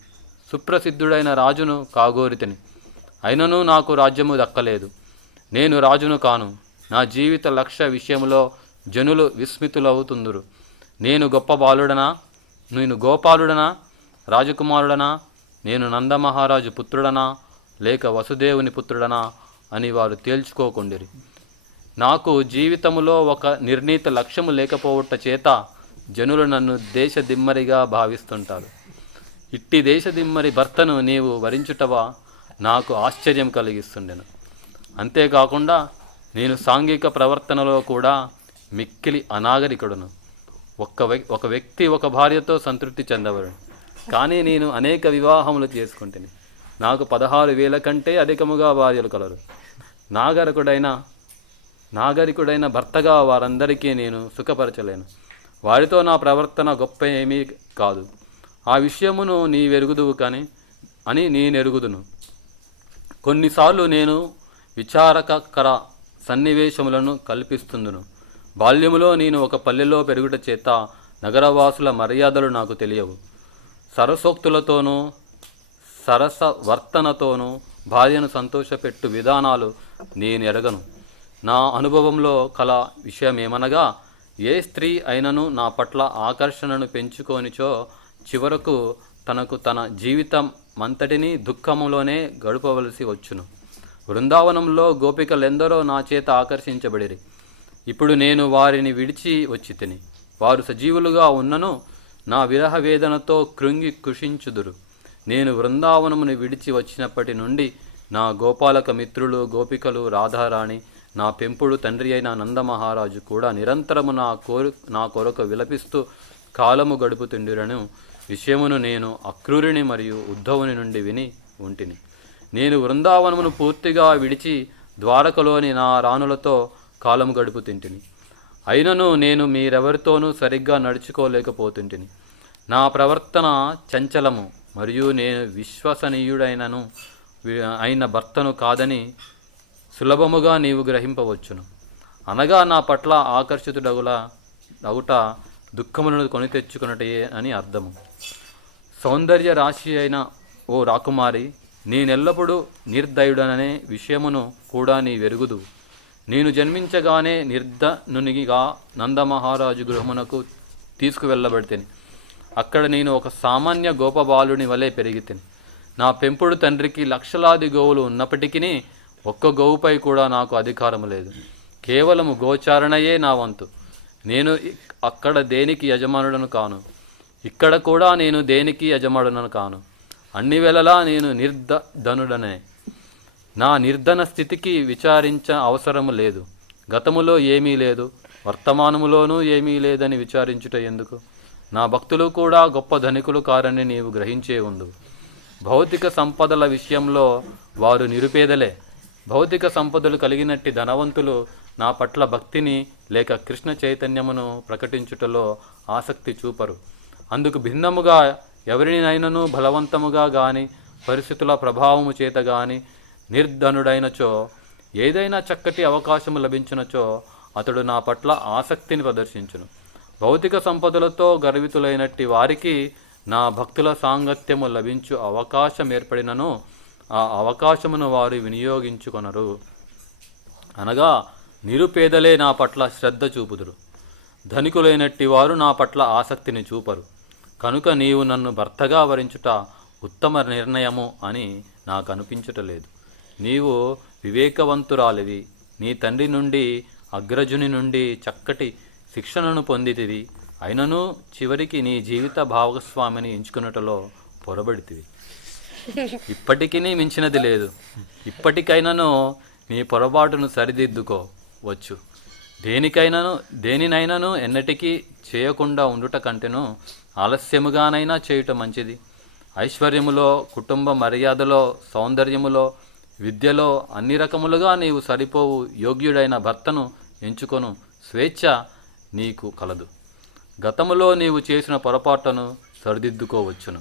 సుప్రసిద్ధుడైన రాజును కాగోరితిని. అయినను నాకు రాజ్యము దక్కలేదు. నేను రాజును కాను. నా జీవిత లక్ష్య విషయంలో జనులు విస్మితులవుతుందురు. నేను గొప్ప బాలుడనా, నేను గోపాలుడనా, రాజకుమారుడనా, నేను నందమహారాజు పుత్రుడనా లేక వసుదేవుని పుత్రుడనా అని వారు తేల్చుకోకుండిరి. నాకు జీవితములో ఒక నిర్ణీత లక్ష్యము లేకపోవట చేత జనులు నన్ను దేశదిమ్మరిగా భావిస్తుంటారు. ఇట్టి దేశదిమ్మరి భర్తను నీవు వరించుటవా నాకు ఆశ్చర్యం కలిగిస్తుండెను. అంతేకాకుండా నేను సాంఘిక ప్రవర్తనలో కూడా మిక్కిలి అనాగరికుడును. ఒక వ్యక్తి ఒక భార్యతో సంతృప్తి చెందవడు, కానీ నేను అనేక వివాహములు చేసుకుంటుని. నాకు 16,000 కంటే అధికముగా భార్యలు కలరు. నాగరికుడైన భర్తగా వారందరికీ నేను సుఖపరచలేను. వారితో నా ప్రవర్తన గొప్ప ఏమీ కాదు. ఆ విషయమును నీవెరుగుదువు అని నేనెరుగుదును. కొన్నిసార్లు నేను విచారకర సన్నివేశములను కల్పిస్తుందును. బాల్యములో నేను ఒక పల్లెలో పెరుగుట చేత నగరవాసుల మర్యాదలు నాకు తెలియవు. సరసోక్తులతోనూ సరసవర్తనతోనూ భార్యను సంతోషపెట్టు విధానాలు నేను ఎరగను. నా అనుభవంలో కల విషయమేమనగా, ఏ స్త్రీ అయినను నా పట్ల ఆకర్షణను పెంచుకొనిచో చివరకు తన జీవితం మంతటిని దుఃఖములోనే గడపవలసి వచ్చును. బృందావనంలో గోపికలెందరో నా చేత ఆకర్షించబడిరి. ఇప్పుడు నేను వారిని విడిచి వచ్చి తిని. వారు సజీవులుగా ఉన్నను నా విరహ వేదనతో కృంగి కృషించుదురు. నేను బృందావనమును విడిచి వచ్చినప్పటి నుండి నా గోపాలక మిత్రులు, గోపికలు, రాధారాణి, నా పెంపుడు తండ్రి అయిన నందమహారాజు కూడా నిరంతరము నా కొరకు విలపిస్తూ కాలము గడుపుతుండిరను విషయమును నేను అక్రూరిని మరియు ఉద్ధవుని నుండి విని ఉంటిని. నేను బృందావనమును పూర్తిగా విడిచి ద్వారకలోని నా రాణులతో కాలము గడుపుతుంటిని. అయినను నేను మీరెవరితోనూ సరిగ్గా నడుచుకోలేకపోతుంటిని. నా ప్రవర్తన చంచలము మరియు నేను విశ్వసనీయుడైన భర్తను కాదని సులభముగా నీవు గ్రహింపవచ్చును. అనగా నా పట్ల ఆకర్షితుడగుట దుఃఖములను కొని తెచ్చుకున్నటే అని అర్థము. సౌందర్య రాశి అయిన ఓ రాకుమారి, నేనెల్లప్పుడూ నిర్దయుడననే విషయమును కూడా నీ వెరుగుదు. నేను జన్మించగానే నిర్ధనునిగా నందమహారాజు గృహమునకు తీసుకువెళ్ళబడితేని. అక్కడ నేను ఒక సామాన్య గోపబాలుని వలె పెరిగితేని. నా పెంపుడు తండ్రికి లక్షలాది గోవులు ఉన్నప్పటికీ ఒక్క గోవుపై కూడా నాకు అధికారము లేదు. కేవలము గోచారణయే నా వంతు. నేను అక్కడ దేనికి యజమానుడను కాను, ఇక్కడ కూడా నేను దేనికి యజమానుడను కాను. అన్ని వేళలా నేను నిర్ధనుడనే. నా నిర్ధన స్థితికి విచారించ అవసరము లేదు. గతములో ఏమీ లేదు, వర్తమానములోనూ ఏమీ లేదని విచారించుట ఎందుకు? నా భక్తులు కూడా గొప్ప ధనికులు కారని నీవు గ్రహించే ఉండు. భౌతిక సంపదల విషయంలో వారు నిరుపేదలే. భౌతిక సంపదలు కలిగినట్టి ధనవంతులు నా పట్ల భక్తిని లేక కృష్ణ చైతన్యమును ప్రకటించుటలో ఆసక్తి చూపరు. అందుకు భిన్నముగా ఎవరినైనను బలవంతముగా గాని పరిస్థితుల ప్రభావము చేత గాని నిర్ధనుడైనచో, ఏదైనా చక్కటి అవకాశము లభించినచో అతడు నా పట్ల ఆసక్తిని ప్రదర్శించును. భౌతిక సంపదలతో గర్వితులైనట్టి వారికి నా భక్తుల సాంగత్యము లభించు అవకాశం ఏర్పడినను ఆ అవకాశమును వారు వినియోగించుకొనరు. అనగా నిరుపేదలే నా పట్ల శ్రద్ధ చూపుదురు, ధనికులైనట్టి వారు నా పట్ల ఆసక్తిని చూపరు. కనుక నీవు నన్ను భర్తగా వరించుట ఉత్తమ నిర్ణయము అని నాకు అనిపించటలేదు. నీవు వివేకవంతురాలివి. నీ తండ్రి నుండి, అగ్రజుని నుండి చక్కటి శిక్షణను పొందితివి. అయినను చివరికి నీ జీవిత భాగస్వామిని ఎంచుకున్నటలో పొరబడితివి. ఇప్పటికీ మించినది లేదు. ఇప్పటికైనాను నీ పొరపాటును సరిదిద్దుకోవచ్చు. దేనినైనాను ఎన్నటికీ చేయకుండా ఉండుట కంటేను ఆలస్యముగానైనా చేయుట మంచిది. ఐశ్వర్యములో, కుటుంబ మర్యాదలో, సౌందర్యములో, విద్యలో అన్ని రకములుగా నీవు సరిపోవు యోగ్యుడైన భర్తను ఎంచుకొను స్వేచ్ఛ నీకు కలదు. గతములో నీవు చేసిన పొరపాటును సరిదిద్దుకోవచ్చును.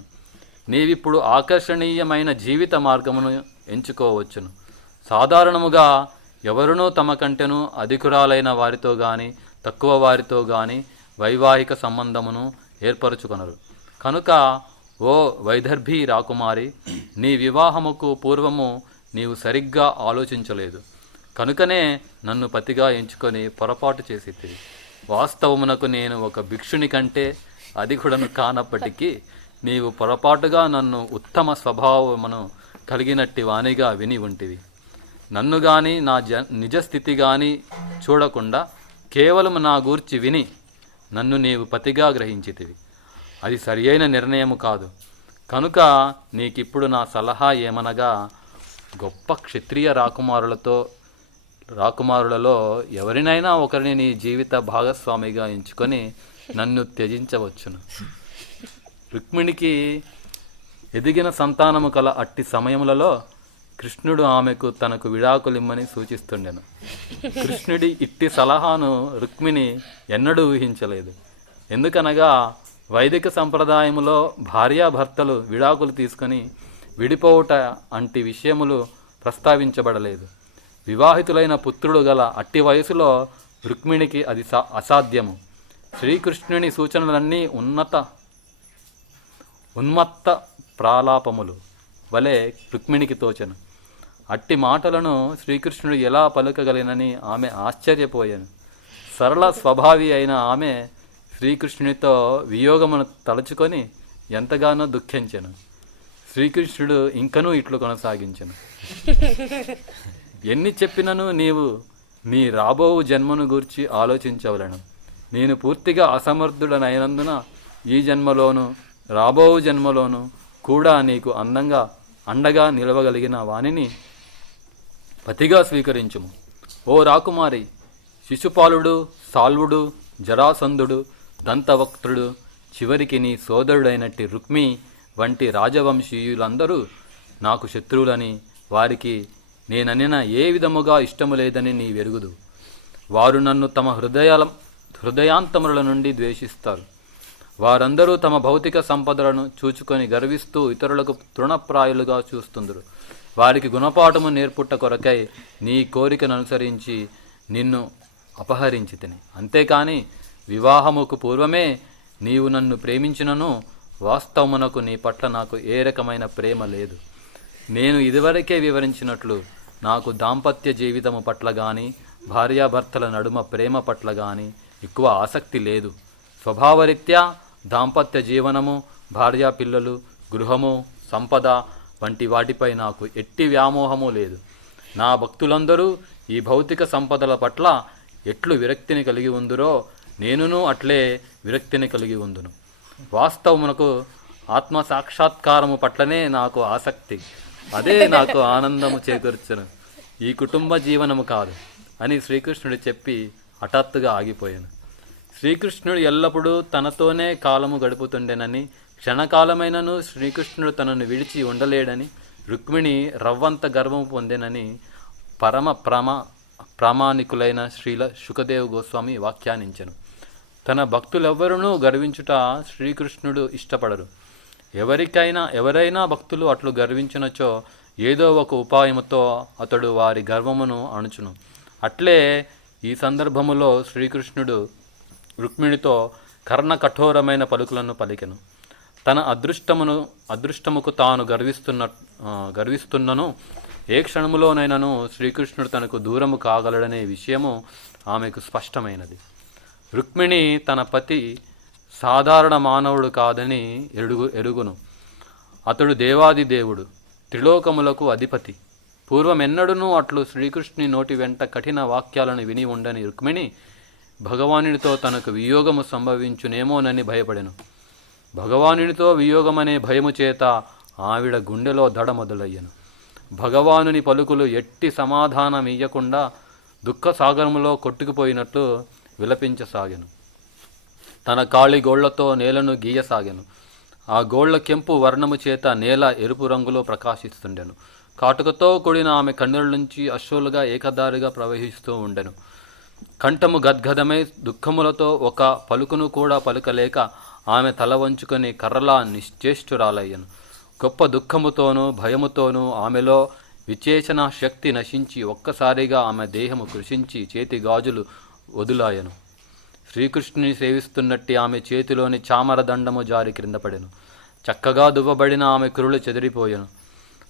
నీవిప్పుడు ఆకర్షణీయమైన జీవిత మార్గమును ఎంచుకోవచ్చును. సాధారణముగా ఎవరునూ తమ కంటెను అధికురాలైన వారితో గాని తక్కువ వారితో గాని వైవాహిక సంబంధమును ఏర్పరచుకొనరు. కనుక ఓ వైదర్భి రాకుమారి, నీ వివాహముకు పూర్వము నీవు సరిగ్గా ఆలోచించలేదు. కనుకనే నన్ను పతిగా ఎంచుకొని పొరపాటు చేసితివి. వాస్తవమునకు నేను ఒక భిక్షుని కంటే అధికుడను కానప్పటికీ నీవు పొరపాటుగా నన్ను ఉత్తమ స్వభావమును కలిగినట్టి వానిగా విని ఉంటివి. నన్ను గాని నా నిజస్థితి గాని చూడకుండా కేవలం నా గూర్చి విని నన్ను నీవు పతిగా గ్రహించితివి. అది సరియైన నిర్ణయము కాదు. కనుక నీకిప్పుడు నా సలహా ఏమనగా, గొప్ప క్షత్రియ రాకుమారులలో ఎవరినైనా ఒకరిని నీ జీవిత భాగస్వామిగా ఎంచుకొని నన్ను త్యజించవచ్చును. రుక్మిణికి ఎదిగిన సంతానము కల అట్టి సమయములలో కృష్ణుడు ఆమెకు తనకు విడాకులిమ్మని సూచిస్తుండెను. కృష్ణుడి ఇట్టి సలహాను రుక్మిణి ఎన్నడూ ఊహించలేదు. ఎందుకనగా వైదిక సంప్రదాయములో భార్యాభర్తలు విడాకులు తీసుకొని విడిపోవుట అంటి విషయములు ప్రస్తావించబడలేదు. వివాహితులైన పుత్రుడు గల అట్టి వయసులో రుక్మిణికి అది అసాధ్యము. శ్రీకృష్ణుని సూచనలన్నీ ఉన్మత్త ప్రాలాపములు వలె రుక్మిణికి తోచెను. అట్టి మాటలను శ్రీకృష్ణుడు ఎలా పలుకగలినని ఆమె ఆశ్చర్యపోయాను. సరళ స్వభావి అయిన ఆమె శ్రీకృష్ణునితో వియోగమును తలుచుకొని ఎంతగానో దుఃఖించెను. శ్రీకృష్ణుడు ఇంకనూ ఇట్లు కొనసాగించెను. ఎన్ని చెప్పినను నీవు నీ రాబోవు జన్మను గూర్చి ఆలోచించవలను. నేను పూర్తిగా అసమర్థుడనైనందున ఈ జన్మలోను రాబోవు జన్మలోను కూడా నీకు అండగా నిలవగలిగిన వానిని పతిగా స్వీకరించుము. ఓ రాకుమారి, శిశుపాలుడు, సాల్వుడు, జరాసంధుడు, దంతవక్త్రుడు, చివరికి నీ సోదరుడైనట్టి రుక్మి వంటి రాజవంశీయులందరూ నాకు శత్రువులని, వారికి నేననిన ఏ విధముగా ఇష్టము లేదని నీ వెరుగుదు. వారు నన్ను తమ హృదయాంతముల నుండి ద్వేషిస్తారు. వారందరూ తమ భౌతిక సంపదలను చూచుకొని గర్విస్తూ ఇతరులకు తృణప్రాయులుగా చూస్తుందరు. వారికి గుణపాఠము నేర్పుట కొరకై నీ కోరికను అనుసరించి నిన్ను అపహరించి తిని. అంతేకాని వివాహముకు పూర్వమే నీవు నన్ను ప్రేమించినను వాస్తవమునకు నీ పట్ల నాకు ఏ రకమైన ప్రేమ లేదు. నేను ఇదివరకే వివరించినట్లు నాకు దాంపత్య జీవితము పట్ల కానీ భార్యాభర్తల నడుమ ప్రేమ పట్ల కానీ ఎక్కువ ఆసక్తి లేదు. స్వభావరీత్యా దాంపత్య జీవనము, భార్యా పిల్లలు, గృహము, సంపద వంటి వాటిపై నాకు ఎట్టి వ్యామోహము లేదు. నా భక్తులందరూ ఈ భౌతిక సంపదల పట్ల ఎట్లు విరక్తిని కలిగి ఉందురో నేనును అట్లే విరక్తిని కలిగి ఉందును. వాస్తవమునకు ఆత్మ సాక్షాత్కారము పట్లనే నాకు ఆసక్తి. అదే నాకు ఆనందము చేకూర్చును, ఈ కుటుంబ జీవనము కాదు అని శ్రీకృష్ణుడు చెప్పి హఠాత్తుగా ఆగిపోయాను. శ్రీకృష్ణుడు ఎల్లప్పుడూ తనతోనే కాలము గడుపుతుండెనని, క్షణకాలమైనను శ్రీకృష్ణుడు తనను విడిచి ఉండలేడని రుక్మిణి రవ్వంత గర్వము పొందెనని ప్రామాణికులైన శ్రీల శుకదేవ్ గోస్వామి వ్యాఖ్యానించెను. తన భక్తులెవ్వరూ గర్వించుట శ్రీకృష్ణుడు ఇష్టపడరు. ఎవరైనా భక్తులు అట్లు గర్వించినచో ఏదో ఒక ఉపాయముతో అతడు వారి గర్వమును అణుచును. అట్లే ఈ సందర్భములో శ్రీకృష్ణుడు రుక్మిణితో కఠోరమైన పలుకులను పలికెను. తన అదృష్టముకు తాను గర్విస్తున్నను ఏ క్షణములోనైనాను శ్రీకృష్ణుడు తనకు దూరము కాగలడనే విషయము ఆమెకు స్పష్టమైనది. రుక్మిణి తన పతి సాధారణ మానవుడు కాదని ఎరుగును. అతడు దేవాది దేవుడు, త్రిలోకములకు అధిపతి. పూర్వమెన్నడూనూ అట్లు శ్రీకృష్ణుని నోటి వెంట కఠిన వాక్యాలను విని ఉండని రుక్మిణి భగవానునితో తనకు వియోగము సంభవించునేమోనని భయపడెను. భగవానునితో వియోగమనే భయము చేత ఆవిడ గుండెలో దడ మొదలయ్యను. భగవానుని పలుకులు ఎట్టి సమాధానమియ్యకుండా దుఃఖసాగరములో కొట్టుకుపోయినట్లు విలపించసాగెను. తన కాళి గోళ్లతో నేలను గీయసాగెను. ఆ గోళ్ల కెంపు వర్ణము చేత నేల ఎరుపు రంగులో ప్రకాశిస్తుండెను. కాటుకతో కూడిన ఆమె కన్నుల నుంచి అశ్రులుగా ఏకదారిగా ప్రవహిస్తూ ఉండెను. కంఠము గద్గదమై దుఃఖములతో ఒక పలుకును కూడా పలుకలేక ఆమె తల వంచుకొని కర్రలా నిశ్చేష్టురాలయ్యను. గొప్ప దుఃఖముతోనూ భయముతోనూ ఆమెలో విచేచన శక్తి నశించి ఒక్కసారిగా ఆమె దేహము కృషించి చేతి గాజులు వదులాయను. శ్రీకృష్ణుని సేవిస్తున్నట్టి ఆమె చేతిలోని చామర దండము జారి క్రిందపడెను. చక్కగా దువ్వబడిన ఆమె కురులు చెదిరిపోయెను.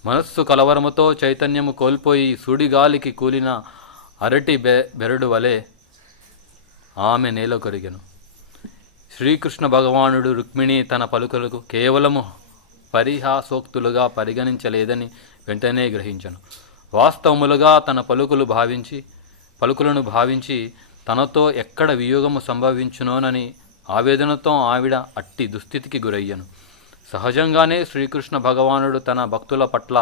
మనస్సు కలవరముతో చైతన్యము కోల్పోయి సుడిగాలికి కూలిన అరటి బెరడు వలె ఆమె నేల కొరిగెను. శ్రీకృష్ణ భగవానుడు రుక్మిణి తన పలుకులకు కేవలము పరిహాసోక్తులుగా పరిగణించలేదని వెంటనే గ్రహించను. వాస్తవములుగా తన పలుకులను భావించి తనతో ఎక్కడ వియోగము సంభవించునోనని ఆవేదనతో ఆవిడ అట్టి దుస్థితికి గురయ్యను. సహజంగానే శ్రీకృష్ణ భగవానుడు తన భక్తుల పట్ల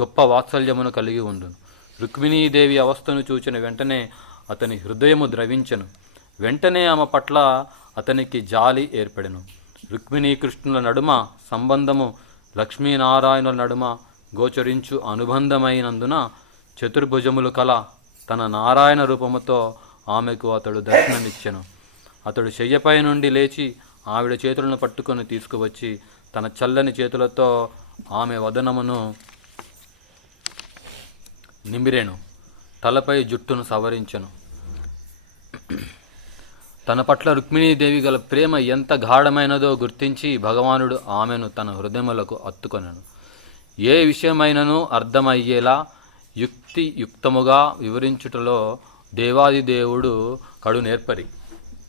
గొప్ప వాత్సల్యమును కలిగి ఉండును. రుక్మిణీదేవి అవస్థను చూచిన వెంటనే అతని హృదయము ద్రవించెను. వెంటనే ఆమె పట్ల అతనికి జాలి ఏర్పడెను. రుక్మిణీకృష్ణుల నడుమ సంబంధము లక్ష్మీనారాయణుల నడుమ గోచరించు అనుబంధమైనందున చతుర్భుజములు కల తన నారాయణ రూపముతో ఆమెకు అతడు దర్శనమిచ్చెను. అతడు శయ్యపై నుండి లేచి ఆవిడ చేతులను పట్టుకొని తీసుకువచ్చి తన చల్లని చేతులతో ఆమె వదనమును నిమిరెను. తలపై జుట్టును సవరించెను. తన పట్ల రుక్మిణీదేవి గల ప్రేమ ఎంత గాఢమైనదో గుర్తించి భగవానుడు ఆమెను తన హృదయములకు అత్తుకొనెను. ఏ విషయమైనను అర్థమయ్యేలా యుక్తముగా వివరించుటలో దేవాదిదేవుడు కడు నేర్పరి.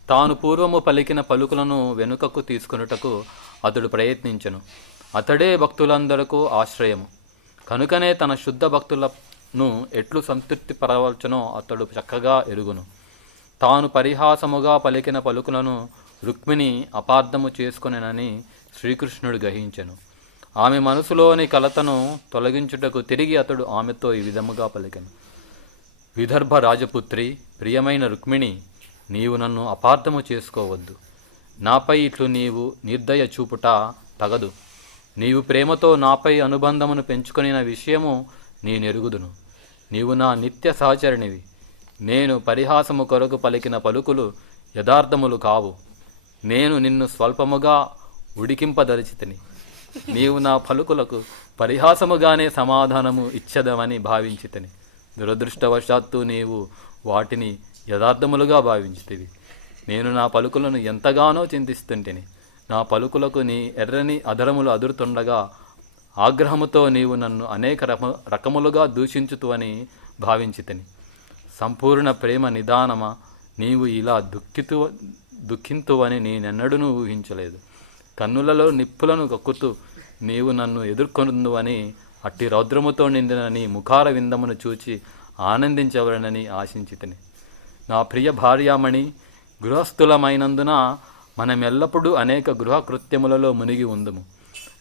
తాను పూర్వము పలికిన పలుకులను వెనుకకు తీసుకొనుటకు అతడు ప్రయత్నించెను. అతడే భక్తులందరకు ఆశ్రయము. కనుకనే తన శుద్ధ భక్తులను ఎట్లు సంతృప్తి పరవలచునో అతడు చక్కగా ఎరుగును. తాను పరిహాసముగా పలికిన పలుకులను రుక్మిణి అపార్థము చేసుకొనెనని శ్రీకృష్ణుడు గ్రహించెను. ఆమె మనసులోని కలతను తొలగించుటకు తిరిగి అతడు ఆమెతో ఈ విధముగా పలికెను. విదర్భ రాజపుత్రి, ప్రియమైన రుక్మిణి, నీవు నన్ను అపార్థము చేసుకోవద్దు. నాపై ఇట్లు నీవు నిర్దయ చూపుట తగదు. నీవు ప్రేమతో నాపై అనుబంధమును పెంచుకొనిన విషయము నేనెరుగుదును. నీవు నా నిత్య సహచరినివి. నేను పరిహాసము కొరకు పలికిన పలుకులు యథార్థములు కావు. నేను నిన్ను స్వల్పముగా ఉడికింపదలిచితిని. నీవు నా పలుకులకు పరిహాసముగానే సమాధానము ఇచ్చదమని భావించితిని. దురదృష్టవశాత్తు నీవు వాటిని యథార్థములుగా భావించితివి. నేను నా పలుకులను ఎంతగానో చింతిస్తుంటిని. నా పలుకులకు నీ ఎర్రని అధరములు అదురుతుండగా ఆగ్రహముతో నీవు నన్ను అనేక రకములుగా దూషించుతువని భావించితిని. సంపూర్ణ ప్రేమ నిదానమా, నీవు ఇలా దుఃఖింతువని నేనెన్నడూ ఊహించలేదు. కన్నులలో నిప్పులను కక్కుతూ నీవు నన్ను ఎదుర్కొందువని, అట్టి రౌద్రముతో నిండిన నీ ముఖార విందమును చూచి ఆనందించవలనని ఆశించితిని. నా ప్రియ భార్యామణి, గృహస్థులమైనందున మనమెల్లప్పుడూ అనేక గృహకృత్యములలో మునిగి ఉందము.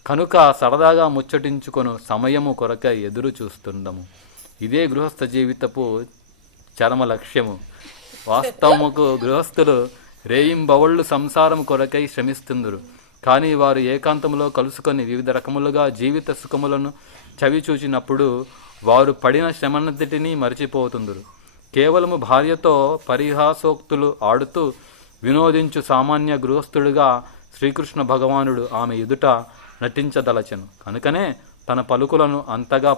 కనుక సరదాగా ముచ్చటించుకొను సమయము కొరకై ఎదురు చూస్తుందము. ఇదే గృహస్థ జీవితపు చరమ లక్ష్యము. వాస్తవముకు గృహస్థులు రేయింబవళ్ళు సంసారం కొరకై శ్రమిస్తుందురు. కానీ వారు ఏకాంతంలో కలుసుకొని వివిధ రకములుగా జీవిత సుఖములను చవి చూచినప్పుడు వారు పడిన శ్రమనంతటినీ మరిచిపోతుందురు. కేవలము భార్యతో పరిహాసోక్తులు ఆడుతూ వినోదించు సామాన్య గృహస్థుడిగా శ్రీకృష్ణ భగవానుడు ఆమె ఎదుట నటించదలచెను. కనుకనే తన పలుకులను అంతగా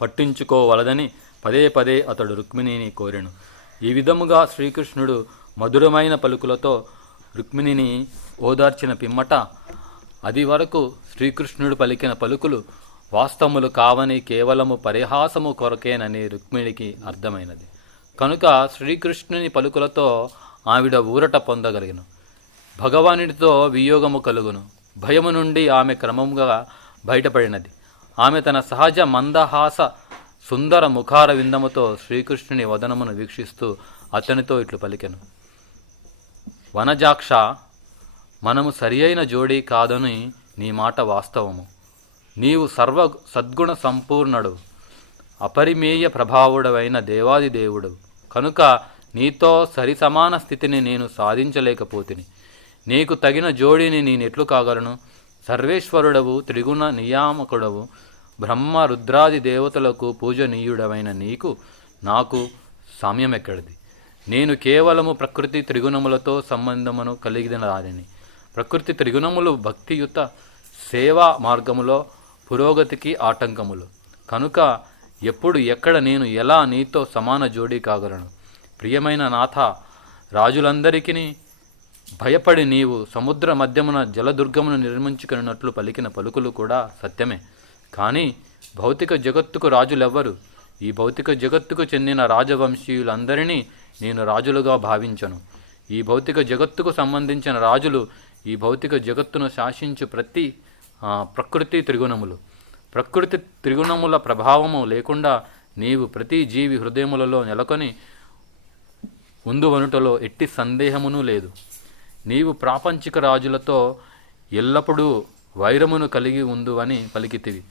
పట్టించుకోవలదని పదే పదే అతడు రుక్మిణిని కోరెను. ఈ విధముగా శ్రీకృష్ణుడు మధురమైన పలుకులతో రుక్మిణిని ఓదార్చిన పిమ్మట అది వరకు శ్రీకృష్ణుడు పలికిన పలుకులు వాస్తవములు కావని కేవలము పరిహాసము కొరకేనని రుక్మిణికి అర్థమైనది. కనుక శ్రీకృష్ణుని పలుకులతో ఆవిడ ఊరట పొందగలిగను. భగవానుడితో వియోగము కలుగును. భయము నుండి ఆమె క్రమముగా బయటపడినది. ఆమె తన సహజ మందహాస సుందర ముఖార విందముతో శ్రీకృష్ణుని వదనమును వీక్షిస్తూ అతనితో ఇట్లు పలికెను. వనజాక్ష, మనము సరి అయిన జోడీ కాదని నీ మాట వాస్తవము. నీవు సర్వ సద్గుణ సంపూర్ణుడు, అపరిమేయ ప్రభావుడవైన దేవాదిదేవుడు. కనుక నీతో సరి సమాన స్థితిని నేను సాధించలేకపోతిని. నీకు తగిన జోడీని నేనెట్లు కాగలను? సర్వేశ్వరుడవు, త్రిగుణ నియామకుడవు, బ్రహ్మ రుద్రాది దేవతలకు పూజనీయుడవైన నీకు నాకు సామ్యమెక్కడిది? నేను కేవలము ప్రకృతి త్రిగుణములతో సంబంధమును కలిగిన దానిని. ప్రకృతి త్రిగుణములు భక్తియుత సేవా మార్గములో పురోగతికి ఆటంకములు. కనుక ఎప్పుడు ఎక్కడ నేను ఎలా నీతో సమాన జోడీ కాగలను? ప్రియమైన నాథ, రాజులందరికీ భయపడి నీవు సముద్ర మధ్యమున జలదుర్గమును నిర్మించుకున్నట్లు పలికిన పలుకులు కూడా సత్యమే. కానీ భౌతిక జగత్తుకు రాజులెవ్వరు. ఈ భౌతిక జగత్తుకు చెందిన రాజవంశీయులందరినీ నేను రాజులుగా భావించను. ఈ భౌతిక జగత్తుకు సంబంధించిన రాజులు ఈ భౌతిక జగత్తును శాసించు ప్రకృతి త్రిగుణములు. ప్రకృతి త్రిగుణముల ప్రభావము లేకుండా నీవు ప్రతి జీవి హృదయములలో నెలకొని ఉందువనుటలో ఎట్టి సందేహమునూ లేదు. నీవు ప్రాపంచిక రాజులతో ఎల్లప్పుడూ వైరమును కలిగి ఉందువని పలికితివి.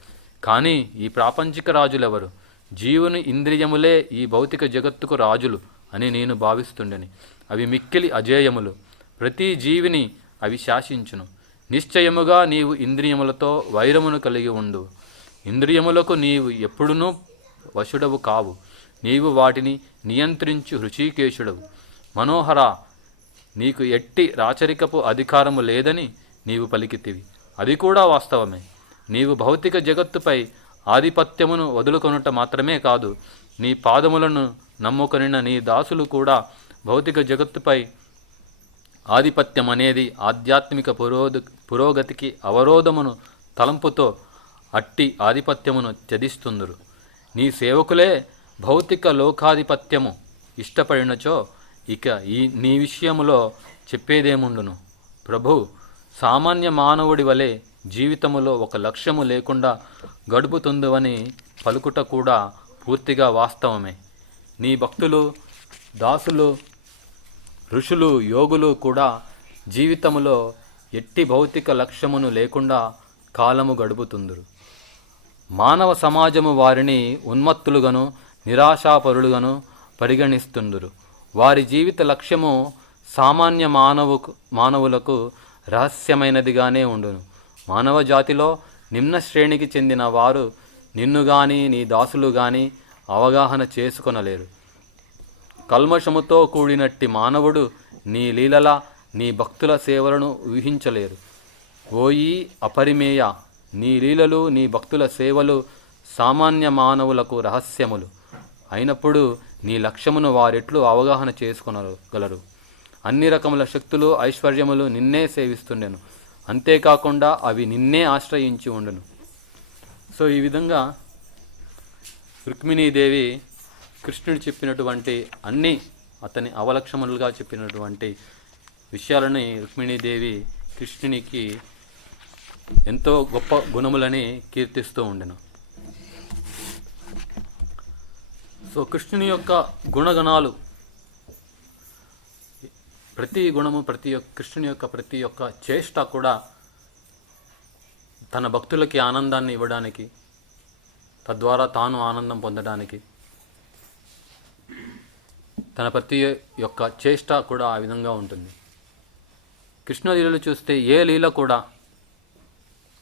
కానీ ఈ ప్రాపంచిక రాజులెవరు? జీవుని ఇంద్రియములే ఈ భౌతిక జగత్తుకు రాజులు అని నేను భావిస్తుండెని. అవి మిక్కిలి అజేయములు. ప్రతి జీవిని అవి శాసించును. నిశ్చయముగా నీవు ఇంద్రియములతో వైరమును కలిగి ఉండు. ఇంద్రియములకు నీవు ఎప్పుడునూ వశుడవు కావు. నీవు వాటిని నియంత్రించు హృషికేశుడవు. మనోహర, నీకు ఎట్టి రాచరికపు అధికారము లేదని నీవు పలికితివి. అది కూడా వాస్తవమే. నీవు భౌతిక జగత్తుపై ఆధిపత్యమును వదులుకొనుట మాత్రమే కాదు, నీ పాదములను నమ్ముకొనిన నీ దాసులు కూడా భౌతిక జగత్తుపై ఆధిపత్యం అనేది ఆధ్యాత్మిక పురోగతికి అవరోధమును తలంపుతో అట్టి ఆధిపత్యమును త్యజిస్తుందురు. నీ సేవకులే భౌతిక లోకాధిపత్యము ఇష్టపడినచో ఇక నీ విషయములో చెప్పేదేముండును? ప్రభు, సామాన్య మానవుడి వలె జీవితములో ఒక లక్ష్యము లేకుండా గడుపుతుందువని పలుకుట కూడా పూర్తిగా వాస్తవమే. నీ భక్తులు, దాసులు, ఋషులు, యోగులు కూడా జీవితములో ఎట్టి భౌతిక లక్ష్యమును లేకుండా కాలము గడుపుతుందురు. మానవ సమాజము వారిని ఉన్మత్తులుగాను నిరాశాపరులుగాను పరిగణిస్తుందురు. వారి జీవిత లక్ష్యము సామాన్య మానవులకు రహస్యమైనదిగానే ఉండును. మానవ జాతిలో నిమ్న శ్రేణికి చెందిన వారు నిన్ను గాని నీ దాసులు గాని అవగాహన చేసుకొనలేరు. కల్మషముతో కూడినట్టి మానవుడు నీ లీలల, నీ భక్తుల సేవలను ఊహించలేరు. ఓయి అపరిమేయ, నీ లీలలు, నీ భక్తుల సేవలు సామాన్య మానవులకు రహస్యములు అయినప్పుడు నీ లక్ష్యమును వారెట్లు అవగాహన చేసుకొనగలరు? అన్ని రకముల శక్తులు, ఐశ్వర్యములు నిన్నే సేవిస్తుండెను. అంతేకాకుండా అవి నిన్నే ఆశ్రయించి ఉండును. సో ఈ విధంగా రుక్మిణీదేవి కృష్ణుడు చెప్పినటువంటి అన్ని అతని అవలక్షణములుగా చెప్పినటువంటి విషయాలని రుక్మిణీదేవి కృష్ణునికి ఎంతో గొప్ప గుణములని కీర్తిస్తూ ఉండెను. సో కృష్ణుని యొక్క గుణగణాలు, ప్రతి గుణము, కృష్ణుని యొక్క ప్రతి ఒక్క చేష్ట కూడా తన భక్తులకి ఆనందాన్ని ఇవ్వడానికి, తద్వారా తాను ఆనందం పొందడానికి, తన ప్రతి యొక్క చేష్ట కూడా ఆ విధంగా ఉంటుంది. కృష్ణ లీలలు చూస్తే ఏ లీల కూడా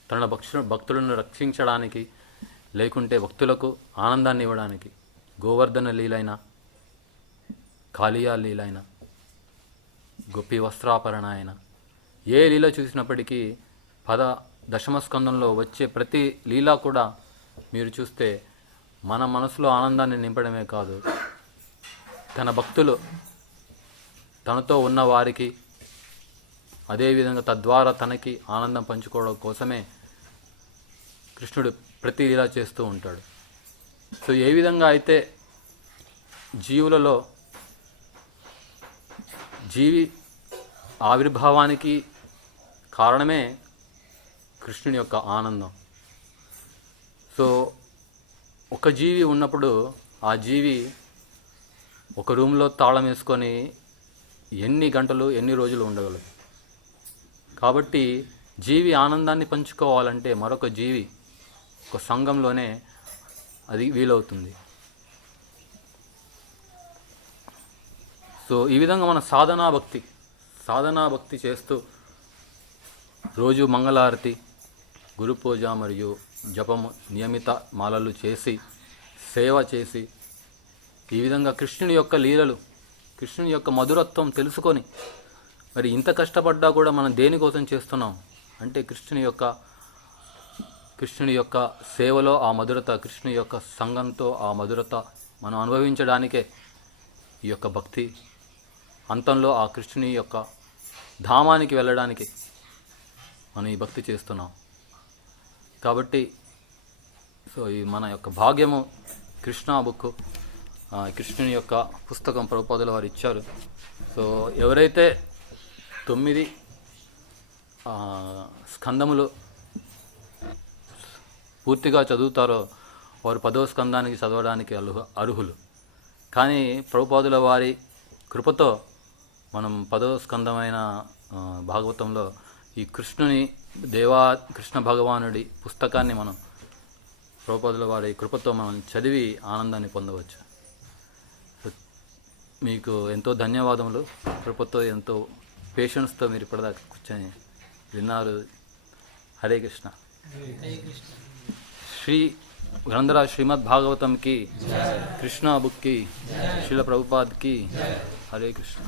తన భక్తులను రక్షించడానికి, లేకుంటే భక్తులకు ఆనందాన్ని ఇవ్వడానికి, గోవర్ధన లీలైన, కాళియా లీలైన, గోపి వస్త్రాపరణ అయిన ఏ లీల చూసినప్పటికీ దశమస్కందంలో వచ్చే ప్రతి లీల కూడా మీరు చూస్తే మన మనసులో ఆనందాన్ని నింపడమే కాదు, తన భక్తులు తనతో ఉన్న వారికి అదేవిధంగా తద్వారా తనకి ఆనందం పంచుకోవడం కోసమే కృష్ణుడు ప్రతి లీల చేస్తూ ఉంటాడు. సో ఏ విధంగా అయితే జీవులలో జీవి ఆవిర్భావానికి కారణమే కృష్ణుని యొక్క ఆనందం. సో ఒక జీవి ఉన్నప్పుడు ఆ జీవి ఒక రూమ్లో తాళం వేసుకొని ఎన్ని గంటలు, ఎన్ని రోజులు ఉండగలదు. కాబట్టి జీవి ఆనందాన్ని పంచుకోవాలంటే మరొక జీవి, ఒక సంఘంలోనే అది వీలవుతుంది. సో ఈ విధంగా మన సాధనా భక్తి చేస్తూ రోజు మంగళారతి, గురు పూజ మరియు జపము, నియమిత మాలలు చేసి, సేవ చేసి, ఈ విధంగా కృష్ణుని యొక్క లీలలు, కృష్ణుని యొక్క మధురత్వం తెలుసుకొని, మరి ఇంత కష్టపడ్డా కూడా మనం దేనికోసం చేస్తున్నాం అంటే కృష్ణుని యొక్క సేవలో ఆ మధురత, కృష్ణుని యొక్క సంఘంతో ఆ మధురత మనం అనుభవించడానికే ఈ యొక్క భక్తి. అంతంలో ఆ కృష్ణుని యొక్క ధామానికి వెళ్ళడానికి మనం ఈ భక్తి చేస్తున్నాం. కాబట్టి సో ఈ మన యొక్క భాగ్యము కృష్ణ బుక్, కృష్ణుని యొక్క పుస్తకం ప్రభుపాదుల వారు ఇచ్చారు. సో ఎవరైతే 9 స్కందములు పూర్తిగా చదువుతారో వారు 10వ స్కందానికి చదవడానికి అర్హులు. కానీ ప్రభుపాదుల వారి కృపతో మనం 10వ స్కందమైన భాగవతంలో ఈ కృష్ణ భగవానుడి పుస్తకాన్ని మనం ప్రభుపాదుల వారి కృపతో మనం చదివి ఆనందాన్ని పొందవచ్చు. మీకు ఎంతో ధన్యవాదములు. కృపతో ఎంతో పేషెన్స్తో మీరు ఇప్పటిదాకా కూర్చొని విన్నారు. హరే కృష్ణ. శ్రీ గ్రంథరాజ్ శ్రీమద్ భాగవతం కి, కృష్ణ బుక్ కి, శ్రీల ప్రభుపాద్ కి. హరే కృష్ణ.